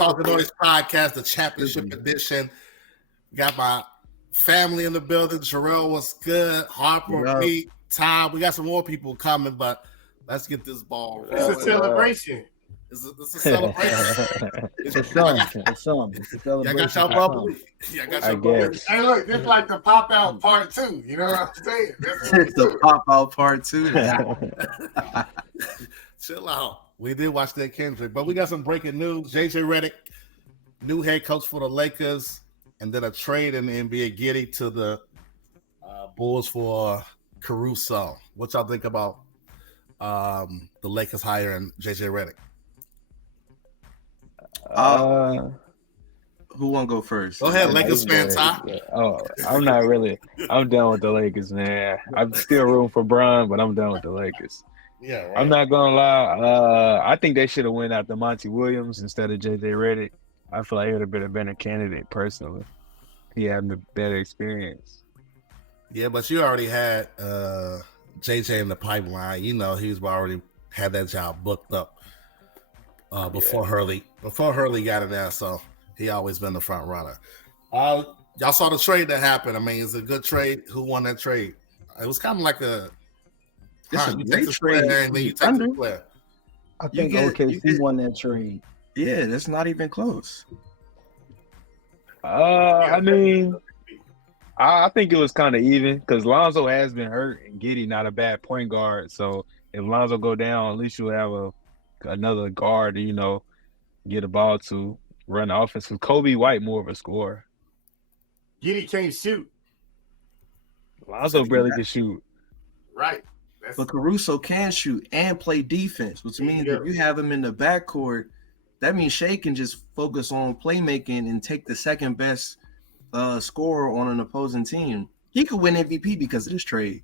Talkin podcast, the championship edition. Got my family in the building. Jerrell was good. Harper, Mique, Tah. We got some more people coming, but let's get this ball rolling. It's a celebration. It's a celebration. It's a celebration. Y'all got y'all bubbly. Y'all got your bubbly. Hey, look, this is like the pop out part 2. You know what I'm saying? It's the pop out part 2. Chill out. We did watch that Kendrick, but we got some breaking news. JJ Redick, new head coach for the Lakers, and then a trade in the NBA Giddy to the Bulls for Caruso. What y'all think about the Lakers hiring JJ Redick? Who want to go first? Go ahead, Lakers fan, Tah. Oh, I'm not really. I'm done with the Lakers, man. I'm still rooting for Bron, but I'm done with the Lakers. Yeah, right. I'm not gonna lie. I think they should have went after Monty Williams instead of JJ Redick. I feel like he would have been a better candidate personally. He had a better experience. Yeah, but you already had JJ in the pipeline. You know, he's already had that job booked up before Hurley. Before Hurley got in there, so he always been the front runner. Y'all saw the trade that happened. I mean, it's a good trade. Who won that trade? It was kind of like you take the trade and then you take the player. I think OKC won that trade. Yeah, that's not even close. I mean, I think it was kind of even because Lonzo has been hurt and Giddey not a bad point guard. So if Lonzo go down, at least you'll have another guard to, get a ball to run the offense. Because Kobe White more of a scorer. Giddey can't shoot. Lonzo barely can shoot. Right. But Caruso can shoot and play defense, which means if you have him in the backcourt, that means Shea can just focus on playmaking and take the second best scorer on an opposing team. He could win MVP because of this trade.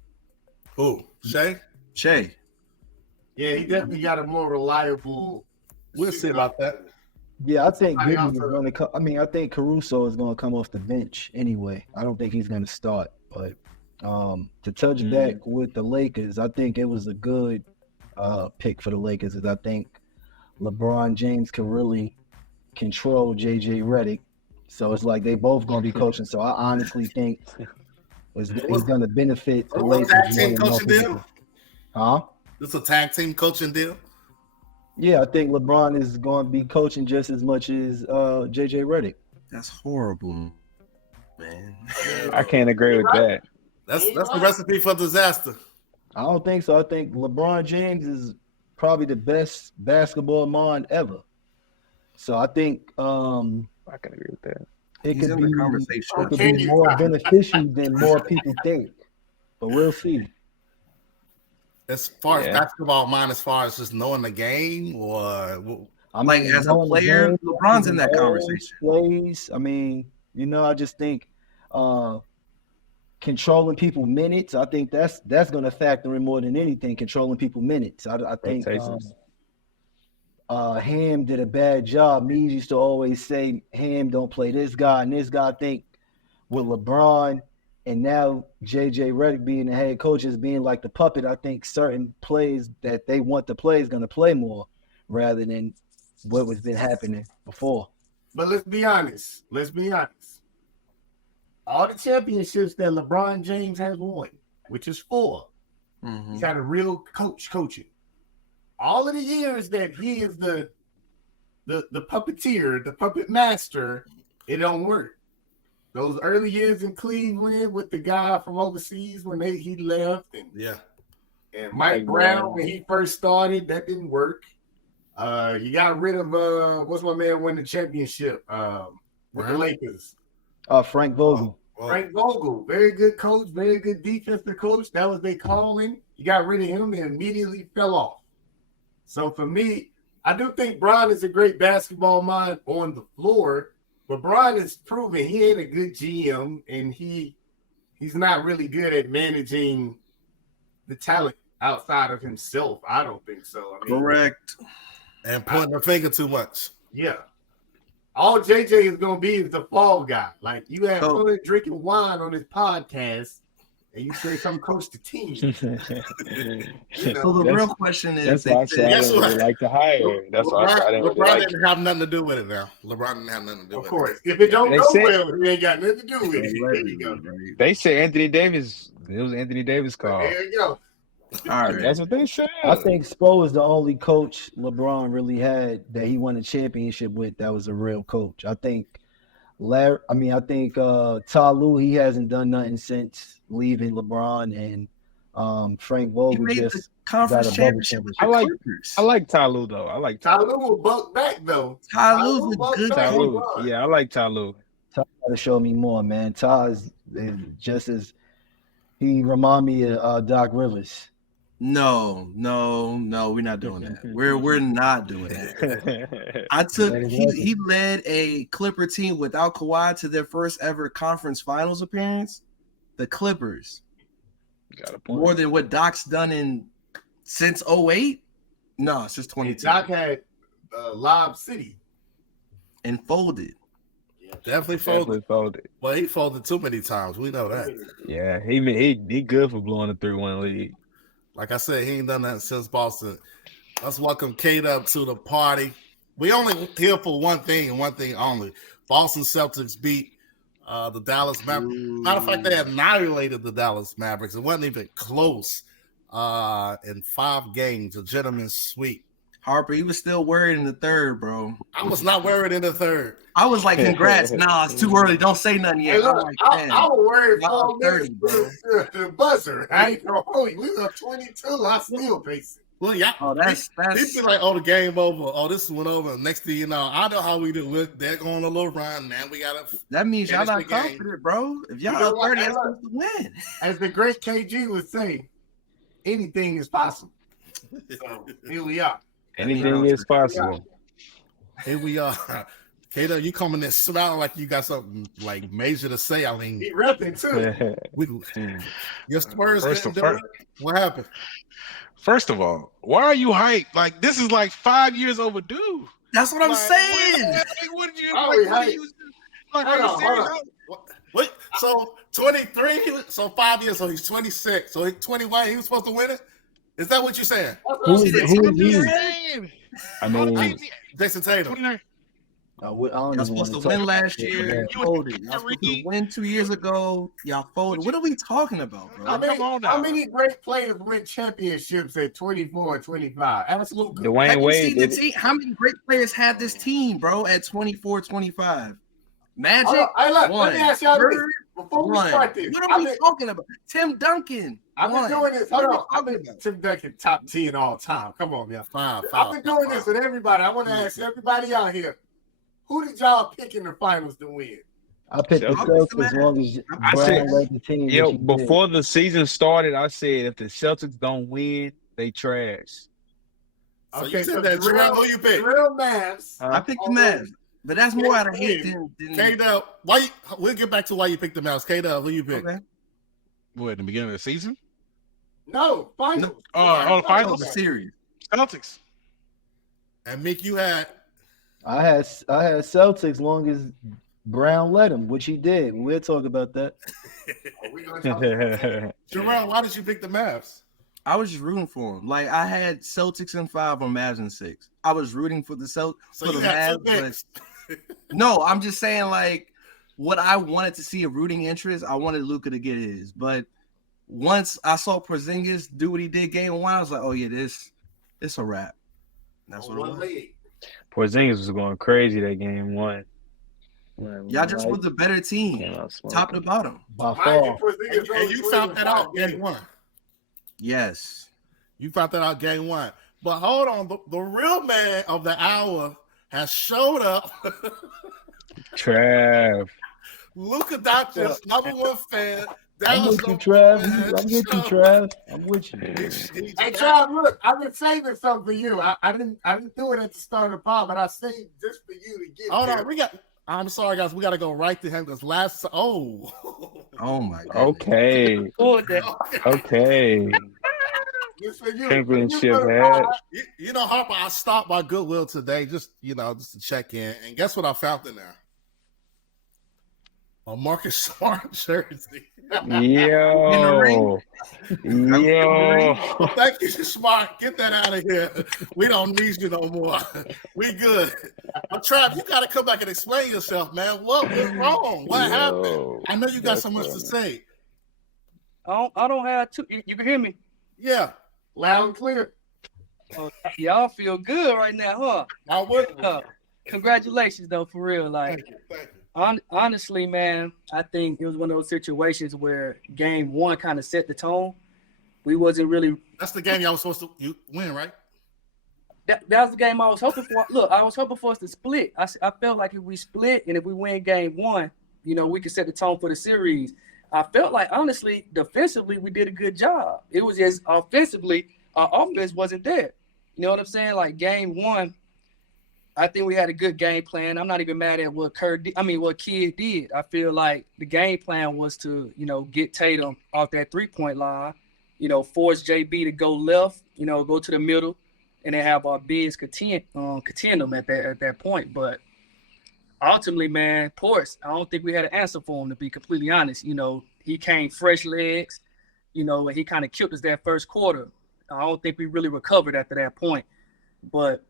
Who? Shea? Shea. Yeah, he definitely got a more reliable. We'll see about that. Yeah, I think Giddey is going to come. I mean, I think Caruso is going to come off the bench anyway. I don't think he's going to start, but to touch back with the Lakers, I think it was a good pick for the Lakers. Because I think LeBron James can really control JJ Redick, so it's like they both gonna be coaching. So I honestly think it's going to benefit the Lakers. Tag team coaching deal? Huh? This a tag team coaching deal? Yeah, I think LeBron is going to be coaching just as much as JJ Redick. That's horrible, man. I can't agree with that. That's the recipe for disaster. I don't think so. I think LeBron James is probably the best basketball mind ever. So I think I can agree with that. It could be more beneficial than more people think. But we'll see. As far as basketball mind, as far as just knowing the game, or as a player, LeBron's in that conversation. Plays. I mean, I just think controlling people minutes, I think that's going to factor in more than anything. Controlling people minutes, I think Ham did a bad job. Me used to always say Ham don't play this guy and this guy. I think with LeBron and now JJ Redick being the head coach is being like the puppet. I think certain plays that they want to play is going to play more rather than what was been happening before. But let's be honest. All the championships that LeBron James has won, which is 4, he's had a real coach coaching. All of the years that he is the puppeteer, the puppet master, it don't work. Those early years in Cleveland with the guy from overseas when he left, and Mike Brown when he first started, that didn't work. You got rid of what's my man won the championship with the Lakers. Frank Vogel. Frank Vogel, very good coach, very good defensive coach. That was their calling. You got rid of him and immediately fell off. So for me, I do think Bron is a great basketball mind on the floor, but Bron has proven he ain't a good GM, and he's not really good at managing the talent outside of himself. I don't think so. Correct. And pointing the finger too much. Yeah. All JJ is going to be is the fall guy. Like, you have fun drinking wine on this podcast, and you say come coach the team. So the real question is, that's why I said I didn't really like to hire. That's why I said I didn't really LeBron like didn't have nothing to do with it now. LeBron didn't have nothing to do with it. Of course. If it don't They go said- well, it ain't got nothing to do with it. There you go. They say Anthony Davis. It was Anthony Davis' call. There you go. All right. That's what they said. I think Spo is the only coach LeBron really had that he won a championship with that was a real coach. I think Tah Lue, he hasn't done nothing since leaving LeBron, and Frank He Vogel made the just conference got a championship with the Clippers. I like Tah Lue though. I like Tah Tyler will buck back though. Tah Lue's a good Lue. coach. Yeah, I like Tah Lue. Tah got to show me more, man. Tah is just as he remind me of Doc Rivers. No, we're not doing that. We're not doing that. He led a Clipper team without Kawhi to their first ever conference finals appearance. The Clippers. Got a point. More than what Doc's done since 08? No, since 22. Doc had Lob City And folded. Definitely Definitely folded. Well, he folded too many times. We know that. Yeah, he good for blowing a 3-1 lead. Like I said, he ain't done that since Boston. Let's welcome Kate up to the party. We only here for one thing and one thing only. Boston Celtics beat the Dallas Mavericks. Matter of fact, they annihilated the Dallas Mavericks. It wasn't even close in 5 games. A gentleman's sweep. Harper, he was still worried in the third, bro. I was not worried in the third. I was like, congrats. Nah, it's too early. Don't say nothing yet. Hey, look, I'm like, I man. was worried Y'all 30, bro. the buzzer. I ain't gonna hold you. We was up 22. I still pacing. Well, yeah. Oh, that's He feel like, oh, the game over. Oh, this went over. Next thing you know, I know how we do it. They're going a little run. Now we gotta. that means y'all finish not the game. confident, bro. If y'all You know up what? 30, Hey, that's look. supposed to win. As the great KG would say, anything is possible. So here we are. Anything is possible. Here we are. Kato, you coming in smiling like you got something like major to say. I mean, He repping too. Your Spurs First couldn't of- do it. What happened? First of all, why are you hyped? Like, this is like 5 years overdue. That's what I'm Like, saying. What did you Oh, like? we What are hyped. you like? Hold Are you on, serious? hold Wait, so 23, so 5 years, so he's 26. So he's 21, he was supposed to win it? Is that what you're saying? Who is I'm he? just saying. I mean, Jason Tatum. 29. I don't Y'all even supposed want to to win talk. last year. You Y'all folded. Y'all supposed to win 2 years ago. Y'all folded. What are we talking about, bro? Come on now. How many great players win championships at 24 and 25? Absolutely. Have Dwayne you seen Wade the did it. team? How many great players had this team, bro, at 24, 25? Magic, Hey, look, one. let me ask y'all this. Bird, Before we one. start this, What are we talking about? Tim Duncan, I've been one. doing this. What Hold are on. we I've been talking about? Tim Duncan top 10 all time. Come on, man. Five. I've been doing this with everybody. I want to ask everybody out here, who did y'all pick in the finals to win? I picked the Celtics. Celtics as long as I Brown said- led the team. Yo, which he did. before the season started, I said if the Celtics don't win, they trash. So you said that, Jerrell, who you picked? Real Mavs. I picked the Mavs, but that's more out of hate than K-Dub, we'll get back to why you picked the Mavs. K-Dub, who you picked? okay. What, in the beginning of the season? No, finals. Oh, Oh, finals? the series. Celtics. And Mick, you had I had Celtics long as Brown led him, which he did. We'll talk about that. Are we gonna talk Jerrell, why did you pick the Mavs? I was just rooting for him. Like I had Celtics in 5 or Mavs in 6. I was rooting for the Celtics. So for you the had two Mavs, picks. no, I'm just saying like what I wanted to see a rooting interest. I wanted Luka to get his, but once I saw Porzingis do what he did game 1, I was like, oh yeah, it's a wrap. That's what it one was. leg? Porzingis was going crazy that game 1. Y'all just was the better team, top to bottom. By Mind far. you, Porzingis And only you found that out 25 game 1. Yes. You found that out game 1. But hold on, the real man of the hour has showed up. Trav. Luka Doncic, #1 fan. I'm Dallas with you, #1 Trav. fan. I'm with you, Trav. I'm with you. Hey, Trav, look, I've been saving something for you. I didn't do it at the start of the pod, but I saved just for you to get Hold here. on, I'm sorry, guys. We got to go right to him because Oh my god. Okay. Okay. Just for you. Championship For you, hat. You know, Harper, I stopped by Goodwill today just to check in. And guess what I found in there? A Marcus Smart jersey. Yo. Well, thank you, Smart. Get that out of here. We don't need you no more. We good. But Trav, you got to come back and explain yourself, man. What went wrong? What happened? I know you got so much to say. I don't have to. You can hear me? Yeah. Loud and clear. Oh, y'all feel good right now, huh? I wouldn't. Congratulations, though, for real. Like, Thank you. Honestly, man, I think it was one of those situations where game one kind of set the tone. We wasn't really. That's the game y'all was supposed to win, right? That was the game I was hoping for. Look, I was hoping for us to split. I felt like if we split and if we win game one, we could set the tone for the series. I felt like, honestly, defensively, we did a good job. It was just offensively, our offense wasn't there. You know what I'm saying? Like game one, I think we had a good game plan. I'm not even mad at what Kidd did. I feel like the game plan was to, get Tatum off that 3-point line, force JB to go left, go to the middle, and then have our bigs contend them at that point. But ultimately, man, Ports, I don't think we had an answer for him, to be completely honest. He came fresh legs, and he kind of killed us that first quarter. I don't think we really recovered after that point. But,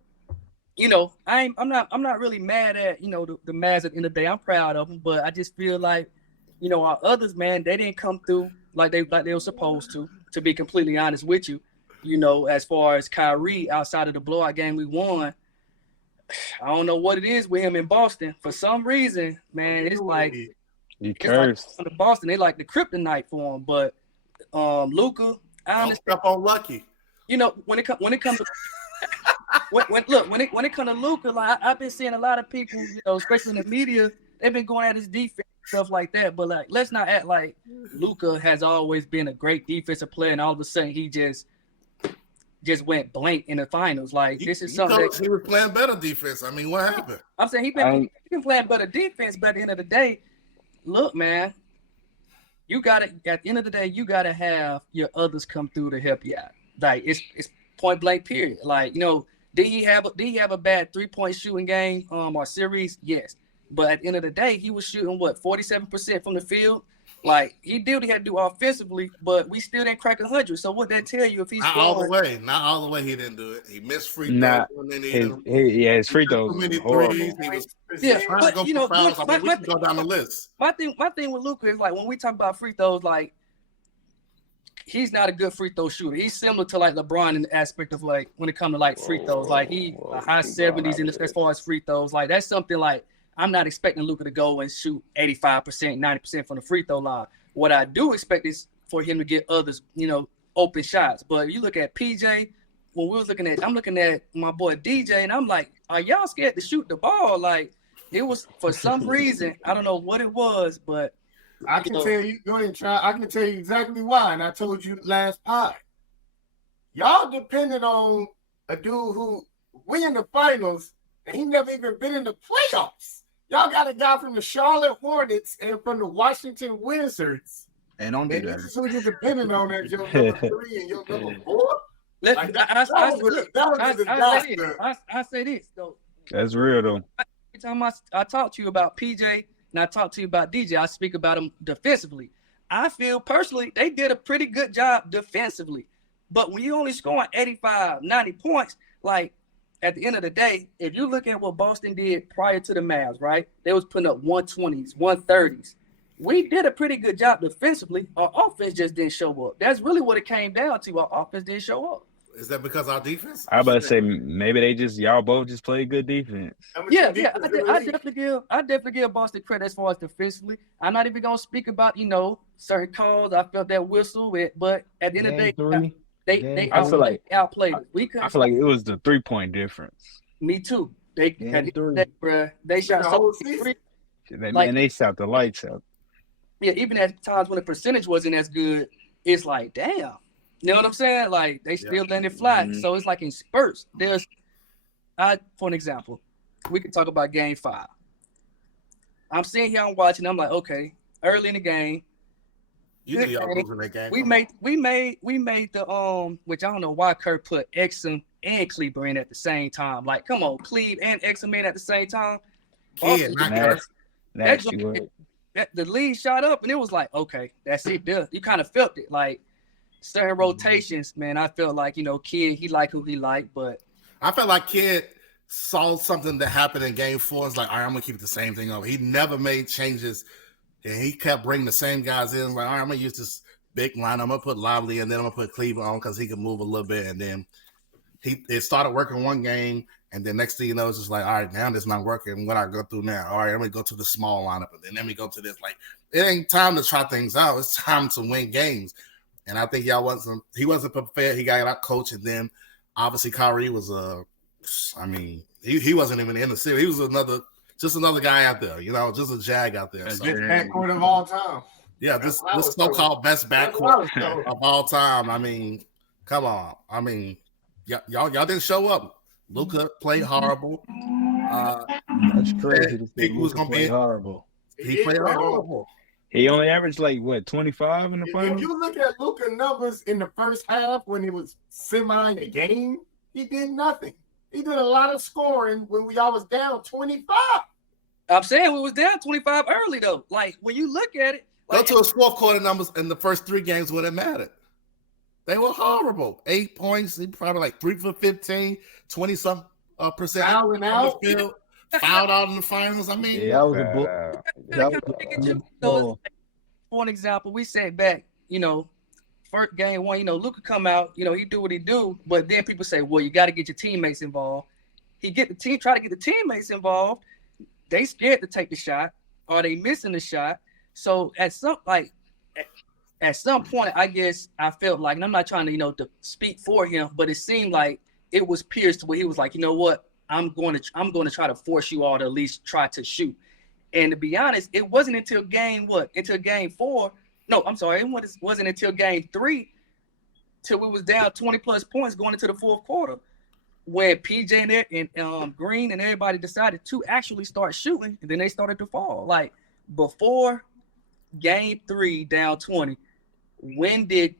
I'm not really mad at, the Mavs at the end of the day. I'm proud of them, but I just feel like, our others, man, they didn't come through like they were supposed to be completely honest with you. As far as Kyrie outside of the blowout game we won, I don't know what it is with him in Boston. For some reason, man, it's like he cursed. Like in Boston, they like the kryptonite for him. But Luka, I understand. Up on Lucky. When it comes to when it comes to Luka, like I've been seeing a lot of people, especially in the media, they've been going at his defense, stuff like that. But like, let's not act like Luka has always been a great defensive player, and all of a sudden he just went blank in the finals. Like this is something that he was playing better defense. I mean, what happened? I'm saying he been playing better defense, but at the end of the day, look, man, you gotta at the end of the day, you gotta have your others come through to help you out. Like it's point blank period. Like, did he have a bad 3-point shooting game or series? Yes. But at the end of the day, he was shooting 47% from the field. Like he did what he had to do offensively, but we still didn't crack 100. So what that tell you if he's not all the way he didn't do it. He missed free throws. His free throws. Too many threes. He was trying to go for fouls. We can go down the list. My thing with Luka is like when we talk about free throws, like he's not a good free throw shooter. He's similar to like LeBron in the aspect of like when it comes to like free throws, like he high 70s in as far as free throws. Like that's something like I'm not expecting Luka to go and shoot 85%, 90% from the free throw line. What I do expect is for him to get others, open shots. But you look at PJ, when I'm looking at my boy DJ, and I'm like, are y'all scared to shoot the ball? Like it was for some reason, I don't know what it was, but I can tell you, go ahead and try. I can tell you exactly why. And I told you last pod. Y'all depended on a dude who win the finals and he never even been in the playoffs. Y'all got a guy from the Charlotte Hornets and from the Washington Wizards. And don't do that. This is who you're depending on as your number 3 and your number 4. I say this though. That's real though. Every time I talk to you about PJ and I talk to you about DJ, I speak about them defensively. I feel personally they did a pretty good job defensively. But when you only scoring 85, 90 points, like at the end of the day, if you look at what Boston did prior to the Mavs, right? They was putting up 120s, 130s. We did a pretty good job defensively. Our offense just didn't show up. That's really what it came down to. Our offense didn't show up. Is that because our defense? I was about to say maybe y'all both just played good defense. Yeah. I definitely give Boston credit as far as defensively. I'm not even gonna speak about certain calls. I felt that whistle, but at the end of the day, they outplayed us. I feel like it was the 3-point difference. Me too. They shot so three. And they shot the lights out. Yeah, even at times when the percentage wasn't as good, it's like, damn. You know what I'm saying? Like they still letting it fly. Mm-hmm. So it's like in spurts. For an example, we could talk about Game 5. I'm sitting here, I'm watching. I'm like, okay, early in the game. You knew y'all losing that game. We made the which I don't know why Kurt put Exum and Kleber in at the same time. Like, come on, Cleve and Exum in at the same time. Yeah, not Kurt. That the lead shot up, and it was like, okay, that's it. There, you kind of felt it, like certain rotations. Man, I felt like Kid, he liked who he liked, but I felt like Kid saw something that happened in Game 4. It's like, all right, I'm gonna keep the same thing up. He never made changes, and he kept bringing the same guys in. Like, all right, I'm gonna use this big line. I'm gonna put Lively, and then I'm gonna put Cleveland on because he can move a little bit. And then it started working one game, and then next thing you know, it's just like, all right, now this not working. What I go through now? All right, I'm gonna go to the small lineup, and then let me go to this. Like, it ain't time to try things out. It's time to win games. And I think he wasn't prepared. He got out coached, and then obviously Kyrie was he wasn't even in the series. He was just another guy out there, just a jag out there. Best So, backcourt of all time. yeah, this so-called best backcourt of all time. I mean, come on. I mean, y'all didn't show up. Luka played horrible. That's crazy. To say He was gonna be horrible. He played horrible. He only averaged like 25 in the If finals. you look at Luka numbers in the first half when it was semi a game, he did nothing. He did a lot of scoring when y'all was down 25. I'm saying we was down 25 early though. Like when you look at it, Go like, to his fourth quarter numbers in the first 3 games when it mattered. They were horrible. 8 points. He probably like 3 for 15, 20-some percent. Fouling out. Field, fouled out in the finals. I mean, Yeah, that was a book. That was so for an example, we sat back, first game 1, Luka come out, he do what he do, but then people say, well, you got to get your teammates involved. Try to get the teammates involved. They scared to take the shot, or they missing the shot. So at some point, I guess I felt like, and I'm not trying to speak for him, but it seemed like it was pierced where he was like, you know what, I'm going to try to force you all to at least try to shoot. And to be honest, it wasn't until game 4. No, I'm sorry, it wasn't until game 3 till we was down 20 plus points going into the fourth quarter, where PJ and Green and everybody decided to actually start shooting, and then they started to fall. Like before game 3 down 20, when did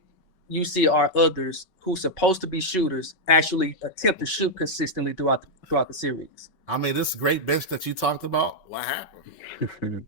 you see our others who's supposed to be shooters actually attempt to shoot consistently throughout the series? I mean, this great bench that you talked about, what happened?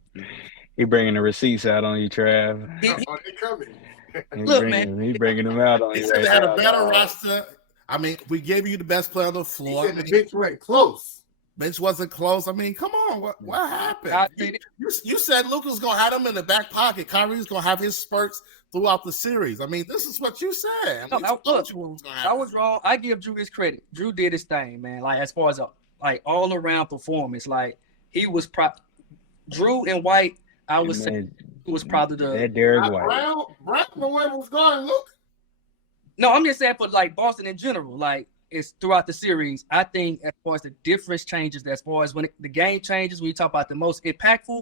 He bringing the receipts out on you, Trav. They coming. He bringing them out on He you. said Right they had now, a better dog. roster. I mean, we gave you the best player on the He floor. said the bench went close. Bench wasn't close. I mean, come on, what happened? I mean, You said Luka's gonna have him in the back pocket. Kyrie's gonna have his spurts throughout the series. I mean, this is what you said. I mean, I was wrong. I give Drew his credit. Drew did his thing, man. Like as far as all around performance, like he was Drew and White. I would say it was probably that Derrick White. Brown, the one was going Luka. No, I'm just saying for like Boston in general, like it's throughout the series. I think as far as the difference changes, as far as when the game changes, when you talk about the most impactful,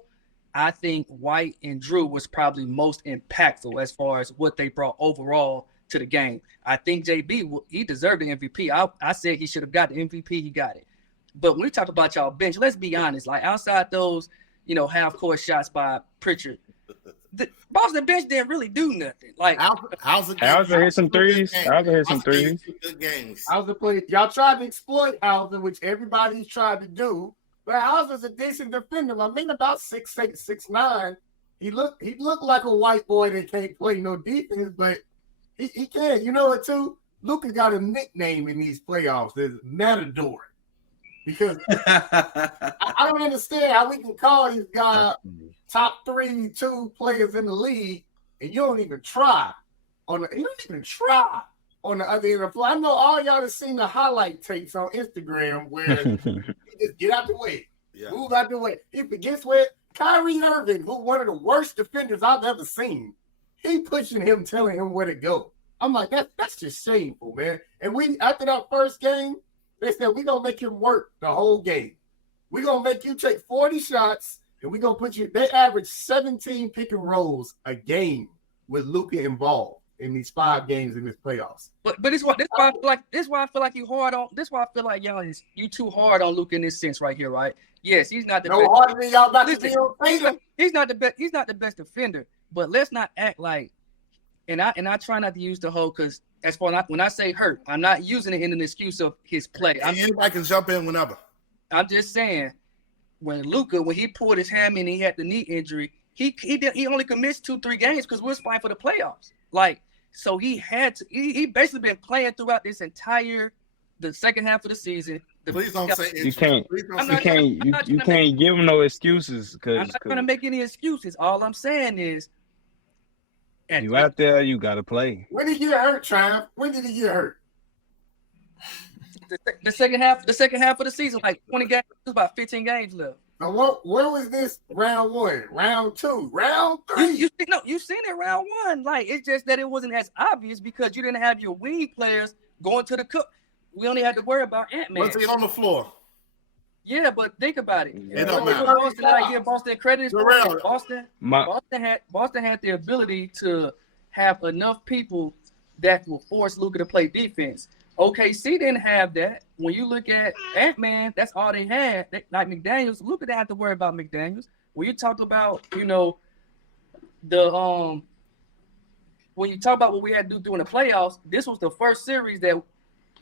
I think White and Drew was probably most impactful as far as what they brought overall to the game. I think JB, he deserved the MVP. I said he should have got the MVP. He got it. But when we talk about y'all bench, let's be honest. Like outside those, half-court shots by Pritchard, the Boston bench didn't really do nothing. Like Hauser hit some threes. Good games. Hauser played. Y'all tried to exploit Hauser, which everybody's tried to do. But Hauser's a decent defender. I mean, about 6'8", 6'9". He looked like a white boy that can't play no defense, but he can. You know what, too? Luka got a nickname in these playoffs. There's Matador. Because I don't understand how we can call these guys top 2 players in the league, and you don't even try on the other end of the floor. I know all y'all have seen the highlight tapes on Instagram where you just get out the way, move out the way. He forgets where Kyrie Irving, who one of the worst defenders I've ever seen, he pushing him, telling him where to go. I'm like, that's just shameful, man. And after that first game, they said, we're going to make him work the whole game. We're going to make you take 40 shots, and we're going to put you – they average 17 pick and rolls a game with Luka involved in these 5 games in this playoffs. But this why I feel like you hard on – this why I feel like you too hard on Luka in this sense right here, right? Yes, he's not the best. No harder than y'all about to be on Tatum. He's not the best defender, but let's not act like – and I try not to use the whole – because – as far as when I say hurt, I'm not using it in an excuse of his play. Anybody can jump in whenever. I'm just saying, when he pulled his hammy and he had the knee injury, he only commits 2-3 games because we're fighting for the playoffs. Like, so he had to. He basically been playing throughout the second half of the season. Please don't say You can't. Please don't I'm say not You can't give him no excuses I'm because not going to make any excuses. All I'm saying is, you out there, you got to play. When did he get hurt, Trav? When did he get hurt? the second half of the season, like 20 games, there's about 15 games left. Now, where was this round 1, round 2, round 3? You seen it round 1. Like, it's just that it wasn't as obvious because you didn't have your wing players going to the cup. We only had to worry about Ant-Man. Was he on the floor? Yeah, but think about it. It don't matter. Boston, I give Boston credit. Jerrell. Boston had the ability to have enough people that will force Luka to play defense. OKC didn't have that. When you look at Ant-Man, that's all they had. Like McDaniels, Luka didn't have to worry about McDaniels. When you talk about, when you talk about what we had to do during the playoffs, this was the first series that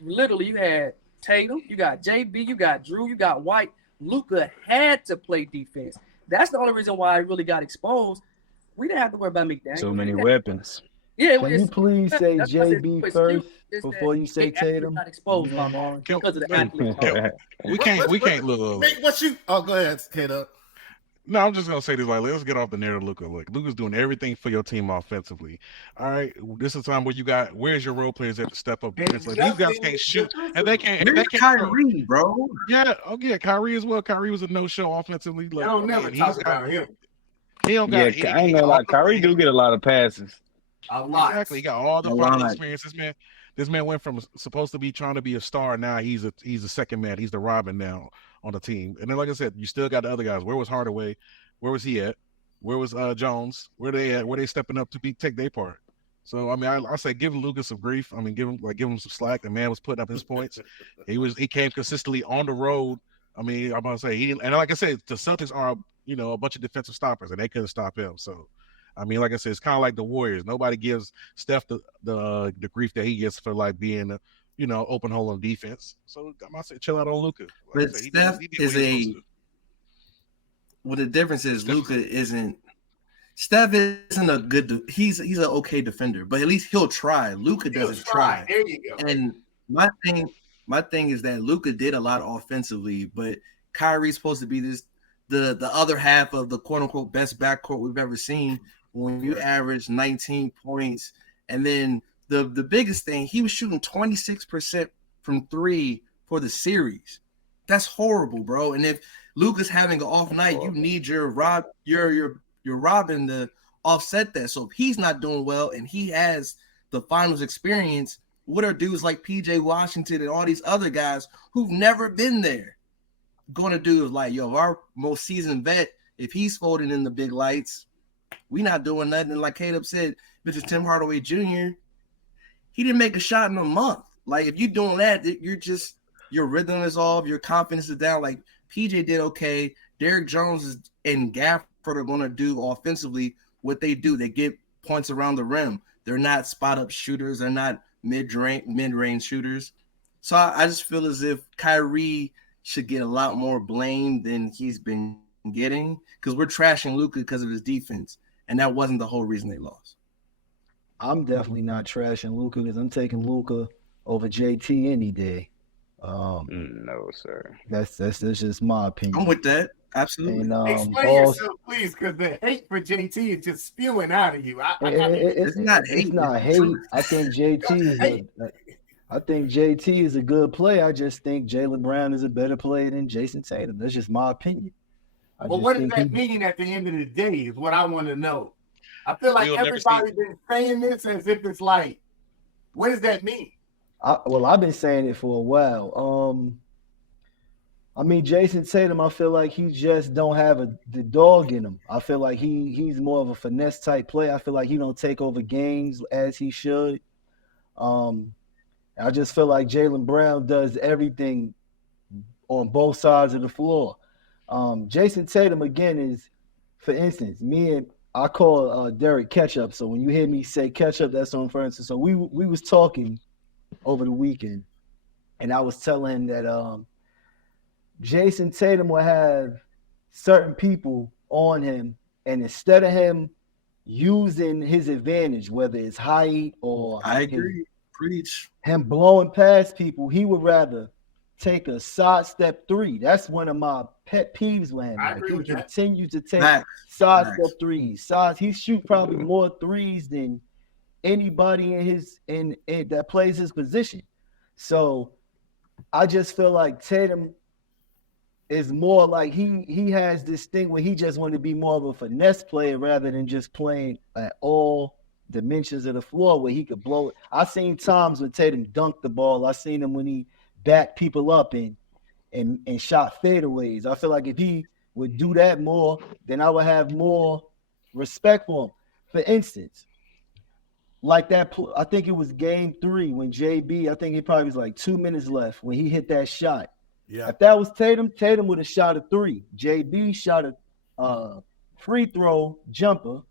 literally you had Tatum, you got JB, you got Drew, you got White. Luka had to play defense. That's the only reason why I really got exposed. We didn't have to worry about McDaniels. So many weapons. Yeah, Can you please say JB first before you say Tatum? Not exposed, my man, because of the athletes. We can't look. Nick, what you? Oh, go ahead, Kato. No, I'm just gonna say this. Like, let's get off the narrative. Luka, Luka's doing everything for your team offensively. All right, this is a time where where's your role players that step up defensively? These guys can't shoot, and they can't. Kyrie, bro. Yeah, Kyrie as well. Kyrie was a no-show offensively. I don't never talk about him. He don't got. Yeah, I ain't gonna lie. Kyrie do get a lot of passes. A lot. Exactly. He got all the final experiences, man. This man went from supposed to be trying to be a star. Now he's a second man. He's the Robin now on the team. And then, like I said, you still got the other guys. Where was Hardaway? Where was he at? Where was Jones? Where they at? Where they stepping up to take their part? So I mean, I say give Lucas some grief. I mean, give him some slack. The man was putting up his points. He came consistently on the road. I mean, I'm about to say and like I said, the Celtics are a bunch of defensive stoppers, and they couldn't stop him. So. I mean, like I said, it's kind of like the Warriors. Nobody gives Steph the grief that he gets for like being open hole on defense. So I'm gonna say chill out on Luka. But Steph is well, the difference is Luka isn't. Steph isn't a good. He's an okay defender, but at least he'll try. Luka doesn't try. There you go. And my thing is that Luka did a lot offensively, but Kyrie's supposed to be the other half of the quote unquote best backcourt we've ever seen. When you average 19 points, and then the biggest thing, he was shooting 26% from 3 for the series. That's horrible, bro. And if Luka's having an off night, you need your Robin to offset that. So if he's not doing well and he has the finals experience, what are dudes like PJ Washington and all these other guys who've never been there going to do? Is like, our most seasoned vet, if he's folding in the big lights, we not doing nothing. Like Caleb said, Mr. Tim Hardaway Jr., he didn't make a shot in a month. Like, if you're doing that, your rhythm is off, your confidence is down. Like, PJ did okay. Derrick Jones and Gafford are going to do offensively what they do. They get points around the rim. They're not spot-up shooters. They're not mid-range shooters. So I just feel as if Kyrie should get a lot more blame than he's been getting, because we're trashing Luka because of his defense, and that wasn't the whole reason they lost. I'm definitely not trashing Luka because I'm taking Luka over JT any day. No, sir. That's just my opinion. I'm with that. Absolutely. And, explain yourself, please, because the hate for JT is just spewing out of you. It's not hate. It's not hate. I think JT is a good player. I just think Jaylen Brown is a better player than Jason Tatum. That's just my opinion. But what does that mean at the end of the day is what I want to know. I feel like everybody's been saying this as if it's like, what does that mean? I've been saying it for a while. I mean, Jason Tatum, I feel like he just don't have the dog in him. I feel like he's more of a finesse type player. I feel like he don't take over games as he should. I just feel like Jaylen Brown does everything on both sides of the floor. Jason Tatum, again, is, for instance, I call Derrick Ketchup. So when you hear me say Ketchup, that's what I'm referring to. So we was talking over the weekend, and I was telling him that Jason Tatum will have certain people on him And instead of him using his advantage, whether it's height or I agree. Preach. him blowing past people, he would rather take a sidestep three. That's one of my pet peeves with him. I Like, agree he with that. continues to take Facts. sidestep threes. He shoot probably more threes than anybody in that plays his position. So I just feel like Tatum is more like he has this thing where he just wanted to be more of a finesse player rather than just playing at all dimensions of the floor where he could blow it. I seen times when Tatum dunked the ball. I seen him when he backed people up and shot fadeaways. I feel like if he would do that more, then I would have more respect for him. For instance, like that, I think it was game 3 when JB, I think it probably was like 2 minutes left when he hit that shot. Yeah. If that was Tatum would have shot a 3. JB shot a free throw jumper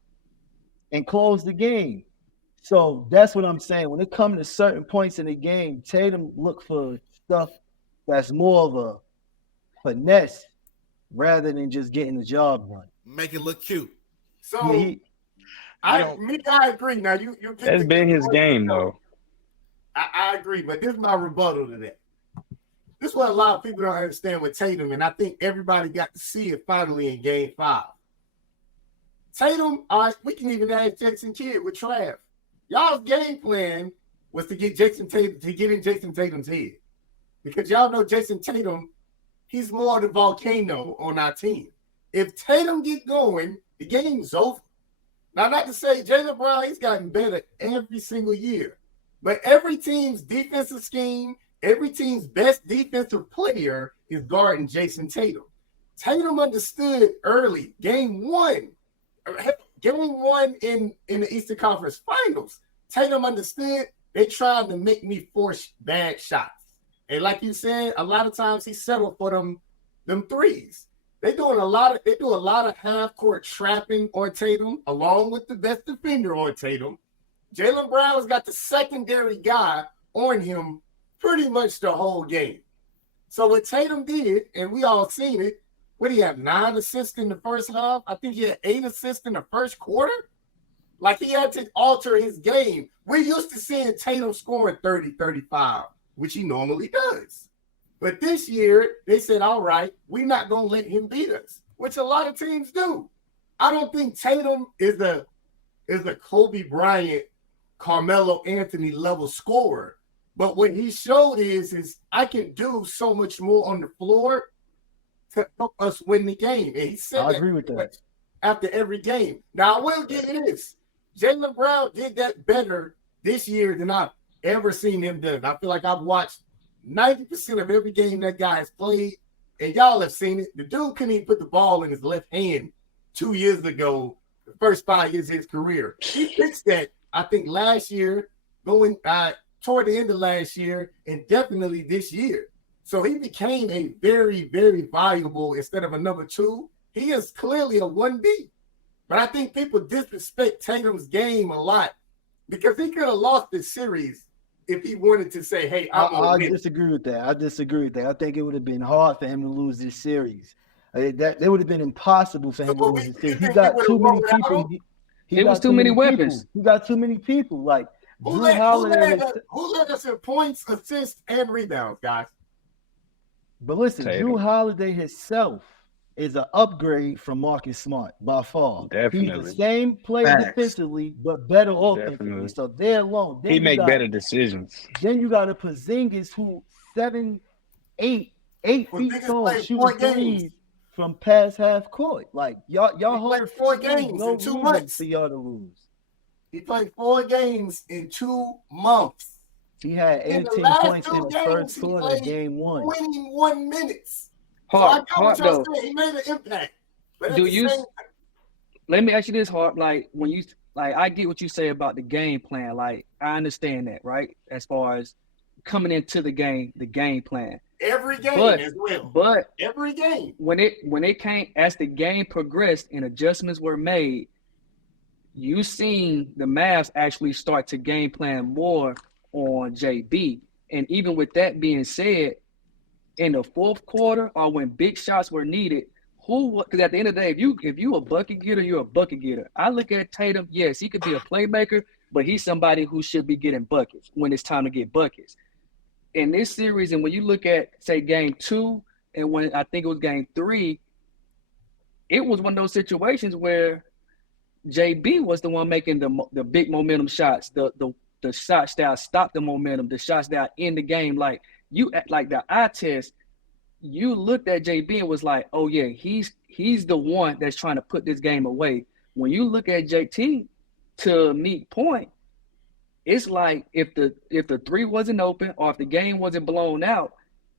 and closed the game. So that's what I'm saying. When it comes to certain points in the game, Tatum look for stuff that's more of a finesse rather than just getting the job done. Make it look cute. So Yeah, I agree. Now you That's been his game, though. I agree, but this is my rebuttal to that. This is what a lot of people don't understand with Tatum, and I think everybody got to see it finally in Game 5. Tatum, all right, we can even ask Jason Kidd with Trav. Y'all's game plan was to get Jason Tatum to get in Jason Tatum's head, because y'all know Jason Tatum, he's more the volcano on our team. If Tatum get going, the game's over. Now, not to say Jaylen Brown, he's gotten better every single year, but every team's defensive scheme, every team's best defensive player is guarding Jason Tatum. Tatum understood early, game one in the Eastern Conference Finals. Tatum understood they tried to make me force bad shots. And like you said, a lot of times he settled for them threes. They do a lot of half-court trapping on Tatum, along with the best defender on Tatum. Jaylen Brown's got the secondary guy on him pretty much the whole game. So what Tatum did, and we all seen it, what do you have, 9 assists in the first half? I think he had 8 assists in the first quarter. Like, he had to alter his game. We're used to seeing Tatum scoring 30, 35, which he normally does. But this year, they said, all right, we're not going to let him beat us, which a lot of teams do. I don't think Tatum is a Kobe Bryant, Carmelo Anthony level scorer. But what he showed is I can do so much more on the floor to help us win the game. And he said I agree with that. After every game. Now, I will get this. Jaylen Brown did that better this year than I've ever seen him do. I feel like I've watched 90% of every game that guy has played, and y'all have seen it. The dude couldn't even put the ball in his left hand 2 years ago, the first 5 years of his career. He fixed that, I think, last year, going toward the end of last year, and definitely this year. So he became a very, very valuable, instead of a number 2, he is clearly a 1B. But I think people disrespect Tatum's game a lot because he could have lost this series if he wanted to say, hey, I disagree with that. I think it would have been hard for him to lose this series. That would have been impossible for him to lose this series. He got too many people. It was too many weapons. He got too many people. Like, who led us in points, assists, and rebounds, guys? But listen, Tatum. Drew Holiday himself is an upgrade from Marcus Smart by far. Definitely. He's the same player defensively, but better offensively. Definitely. So they're alone. He make better decisions. Then you got a Porzingis who 7, 8 feet tall, shooting threes from past half court. Like y'all played 4 games in 2 months for y'all to lose. He played 4 games in 2 months. He had 18 points in the first quarter, game 1. 21 minutes. Hard, so I hard though. He made an impact. But Do you? Let me ask you this, Hard. Like when you I get what you say about the game plan. Like I understand that, right? As far as coming into the game plan. Every game as well. But every game. When it came, as the game progressed and adjustments were made, you seen the Mavs actually start to game plan more on JB. And even with that being said, in the fourth quarter or when big shots were needed, Because at the end of the day, if you a bucket getter, you're a bucket getter. I look at Tatum. Yes, he could be a playmaker, but he's somebody who should be getting buckets when it's time to get buckets. In this series, and when you look at, say, game 2, and when I think it was game 3, it was one of those situations where JB was the one making the big momentum shots, the shots that stop the momentum, the shots that end the game. Like the eye test, you looked at JB and was like, oh yeah, he's the one that's trying to put this game away. When you look at JT, to Mique's point, it's like if the three wasn't open or if the game wasn't blown out,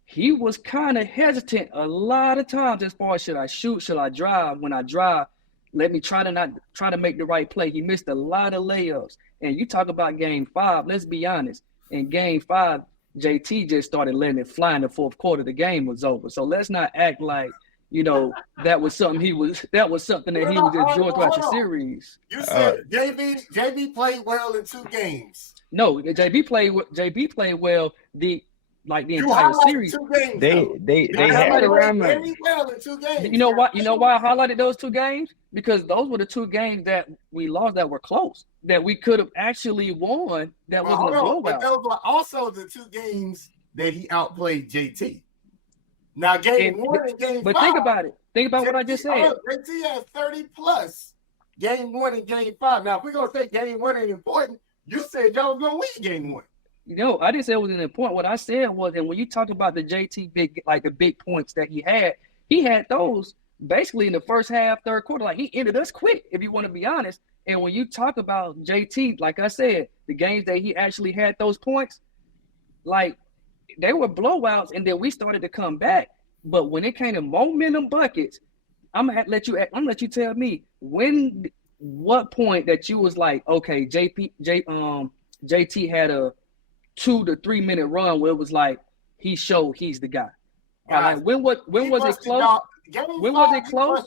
he was kind of hesitant a lot of times as far as should I shoot, should I drive? When I drive, let me try to make the right play. He missed a lot of layups. And you talk about game 5, let's be honest. In game 5, JT just started letting it fly in the fourth quarter. The game was over. So let's not act like, that was something that he was enjoying throughout the series. You said JB played well in 2 games. No, JB played well the entire series. 2 games, they had around very well in 2 games. You know why I highlighted those 2 games? Because those were the 2 games that we lost that were close, that we could have actually won. That wasn't a blowout. But those were also the 2 games that he outplayed JT. Now, game 1 and game 5. But think about it. Think about what I just said. JT has 30 plus game 1 and game 5. Now, if we're going to say game 1 ain't important, you said y'all was going to win game 1. I didn't say it wasn't important. What I said was, and when you talked about the JT the big points that he had those basically in the first half, third quarter. Like, he ended us quick, if you want to be honest. And when you talk about JT, like I said, the games that he actually had those points, like, they were blowouts, and then we started to come back. But when it came to momentum buckets, I'm gonna let you tell me what point that you was like, okay, JT had a 2 to 3 minute run where it was like he showed he's the guy. Like, when was it close? When was it close?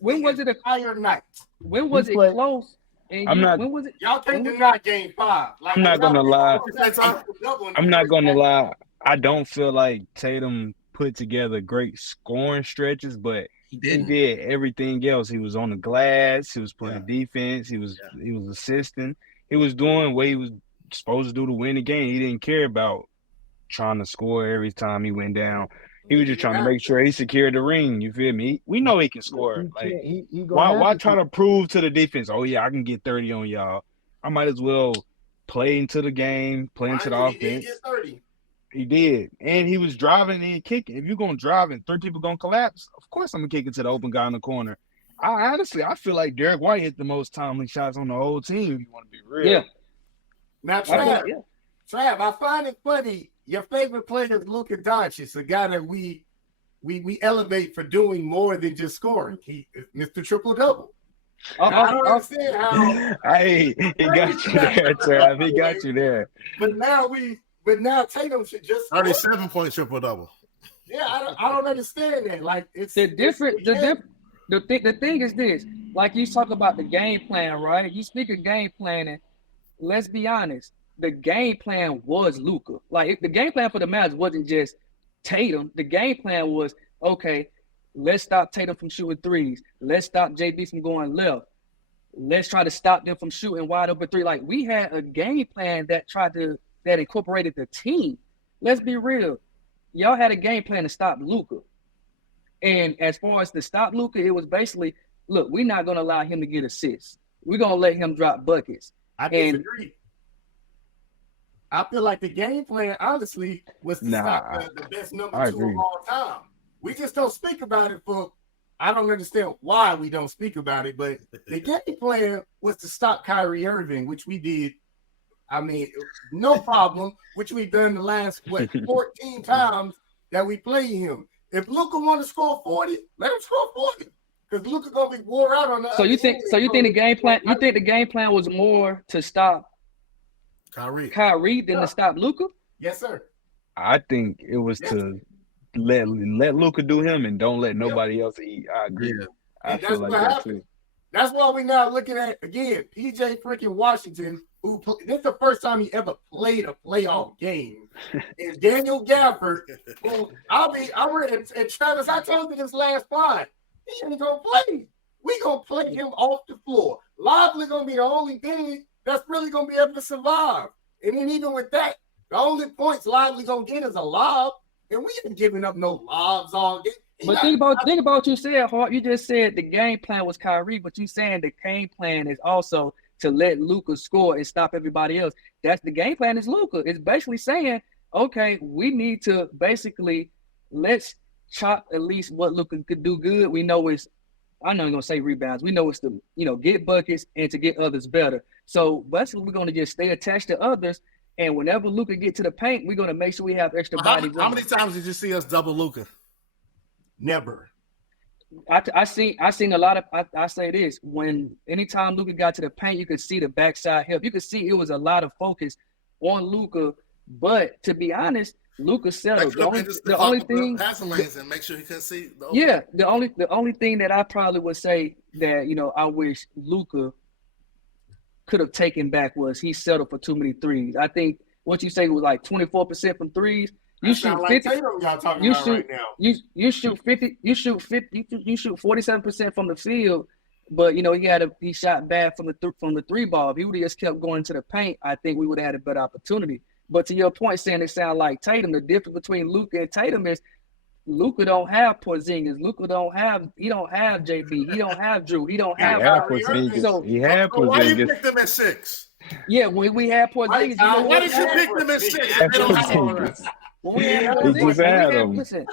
When was it a higher night? When was it close? When was it? Y'all can't deny game 5. I'm not gonna lie. I'm not gonna lie. I don't feel like Tatum put together great scoring stretches, but he did everything else. He was on the glass. He was playing defense. He was assisting. He was doing what he was supposed to do to win the game. He didn't care about trying to score every time he went down. He was just trying to make sure he secured the ring. You feel me? We know he can score. Like, why try to prove to the defense, oh, yeah, I can get 30 on y'all? I might as well play into the game, play into the offense. He did get 30. He did. And he was driving and kicking. If you're going to drive and 3 people going to collapse, of course I'm going to kick it to the open guy in the corner. I feel like Derrick White hit the most timely shots on the whole team, if you want to be real. Yeah. Now, Trav, I find it funny. Your favorite player is Luka Doncic, a guy that we elevate for doing more than just scoring. He is Mr. Triple-Double. I don't understand how. Hey, he got you there, Trav. He got you there. But now Tatum should just 37-point triple-double. Yeah, I don't understand that. Like, it's the thing is this. Like, you talk about the game plan, right? You speak of game planning. Let's be honest. The game plan was Luka. Like, the game plan for the Mavs wasn't just Tatum. The game plan was, okay, let's stop Tatum from shooting threes. Let's stop JB from going left. Let's try to stop them from shooting wide open 3. Like, we had a game plan that incorporated the team. Let's be real. Y'all had a game plan to stop Luka. And as far as to stop Luka, it was basically, look, we're not going to allow him to get assists. We're going to let him drop buckets. I disagree. I feel like the game plan, honestly, was to stop the best number 2 of all time. We just don't speak about it I don't understand why we don't speak about it, but the game plan was to stop Kyrie Irving, which we did. I mean, no problem, which we've done the last, 14 times that we play him. If Luka want to score 40, let him score 40. Because Luka gonna be wore out on the So you think the game plan was more to stop Kyrie than to stop Luka? Yes, sir. I think it was to let Luka do him and don't let nobody else eat. I agree. Yeah. I feel like that too. That's why we now looking at, again, PJ freaking Washington, this is the first time he ever played a playoff game. And Daniel Gafford, who and Travis, I told you this last pod. He ain't gonna play. We gonna play him off the floor. Lively gonna be the only thing that's really gonna be able to survive. And then even with that, the only points Lively gonna get is a lob, and we ain't giving up no lobs all game. But think about what you said, Hart. You just said the game plan was Kyrie, but you saying the game plan is also to let Luka score and stop everybody else. That's the game plan is Luka. It's basically saying, okay, we need to basically let's chop at least what Luka could do good. We know it's, I'm not gonna say rebounds. We know it's to, get buckets and to get others better. So basically we're gonna just stay attached to others. And whenever Luka get to the paint, we're gonna make sure we have extra bodies. How many times did you see us double Luka? Never. I seen a lot of. I say this: anytime Luka got to the paint, you could see the backside help. You could see it was a lot of focus on Luka. But to be honest, Luka settled. The only thing, passing lanes and make sure he could see. The only thing that I probably would say that I wish Luka could have taken back was he settled for too many threes. I think what you say was like 24% from threes. You shoot 50. You shoot 50. You shoot 50. You shoot 47% from the field, but he shot bad from the three ball. If he would have just kept going to the paint, I think we would have had a better opportunity. But to your point, saying it sound like Tatum, the difference between Luka and Tatum is Luka don't have Porzingis. Luka don't have JB. He don't have Drew. He don't have Porzingis. So he had Porzingis. Why you picked him at 6? Yeah, when we had Porzingis, why did you pick them at 6? When we had Porzingis, you said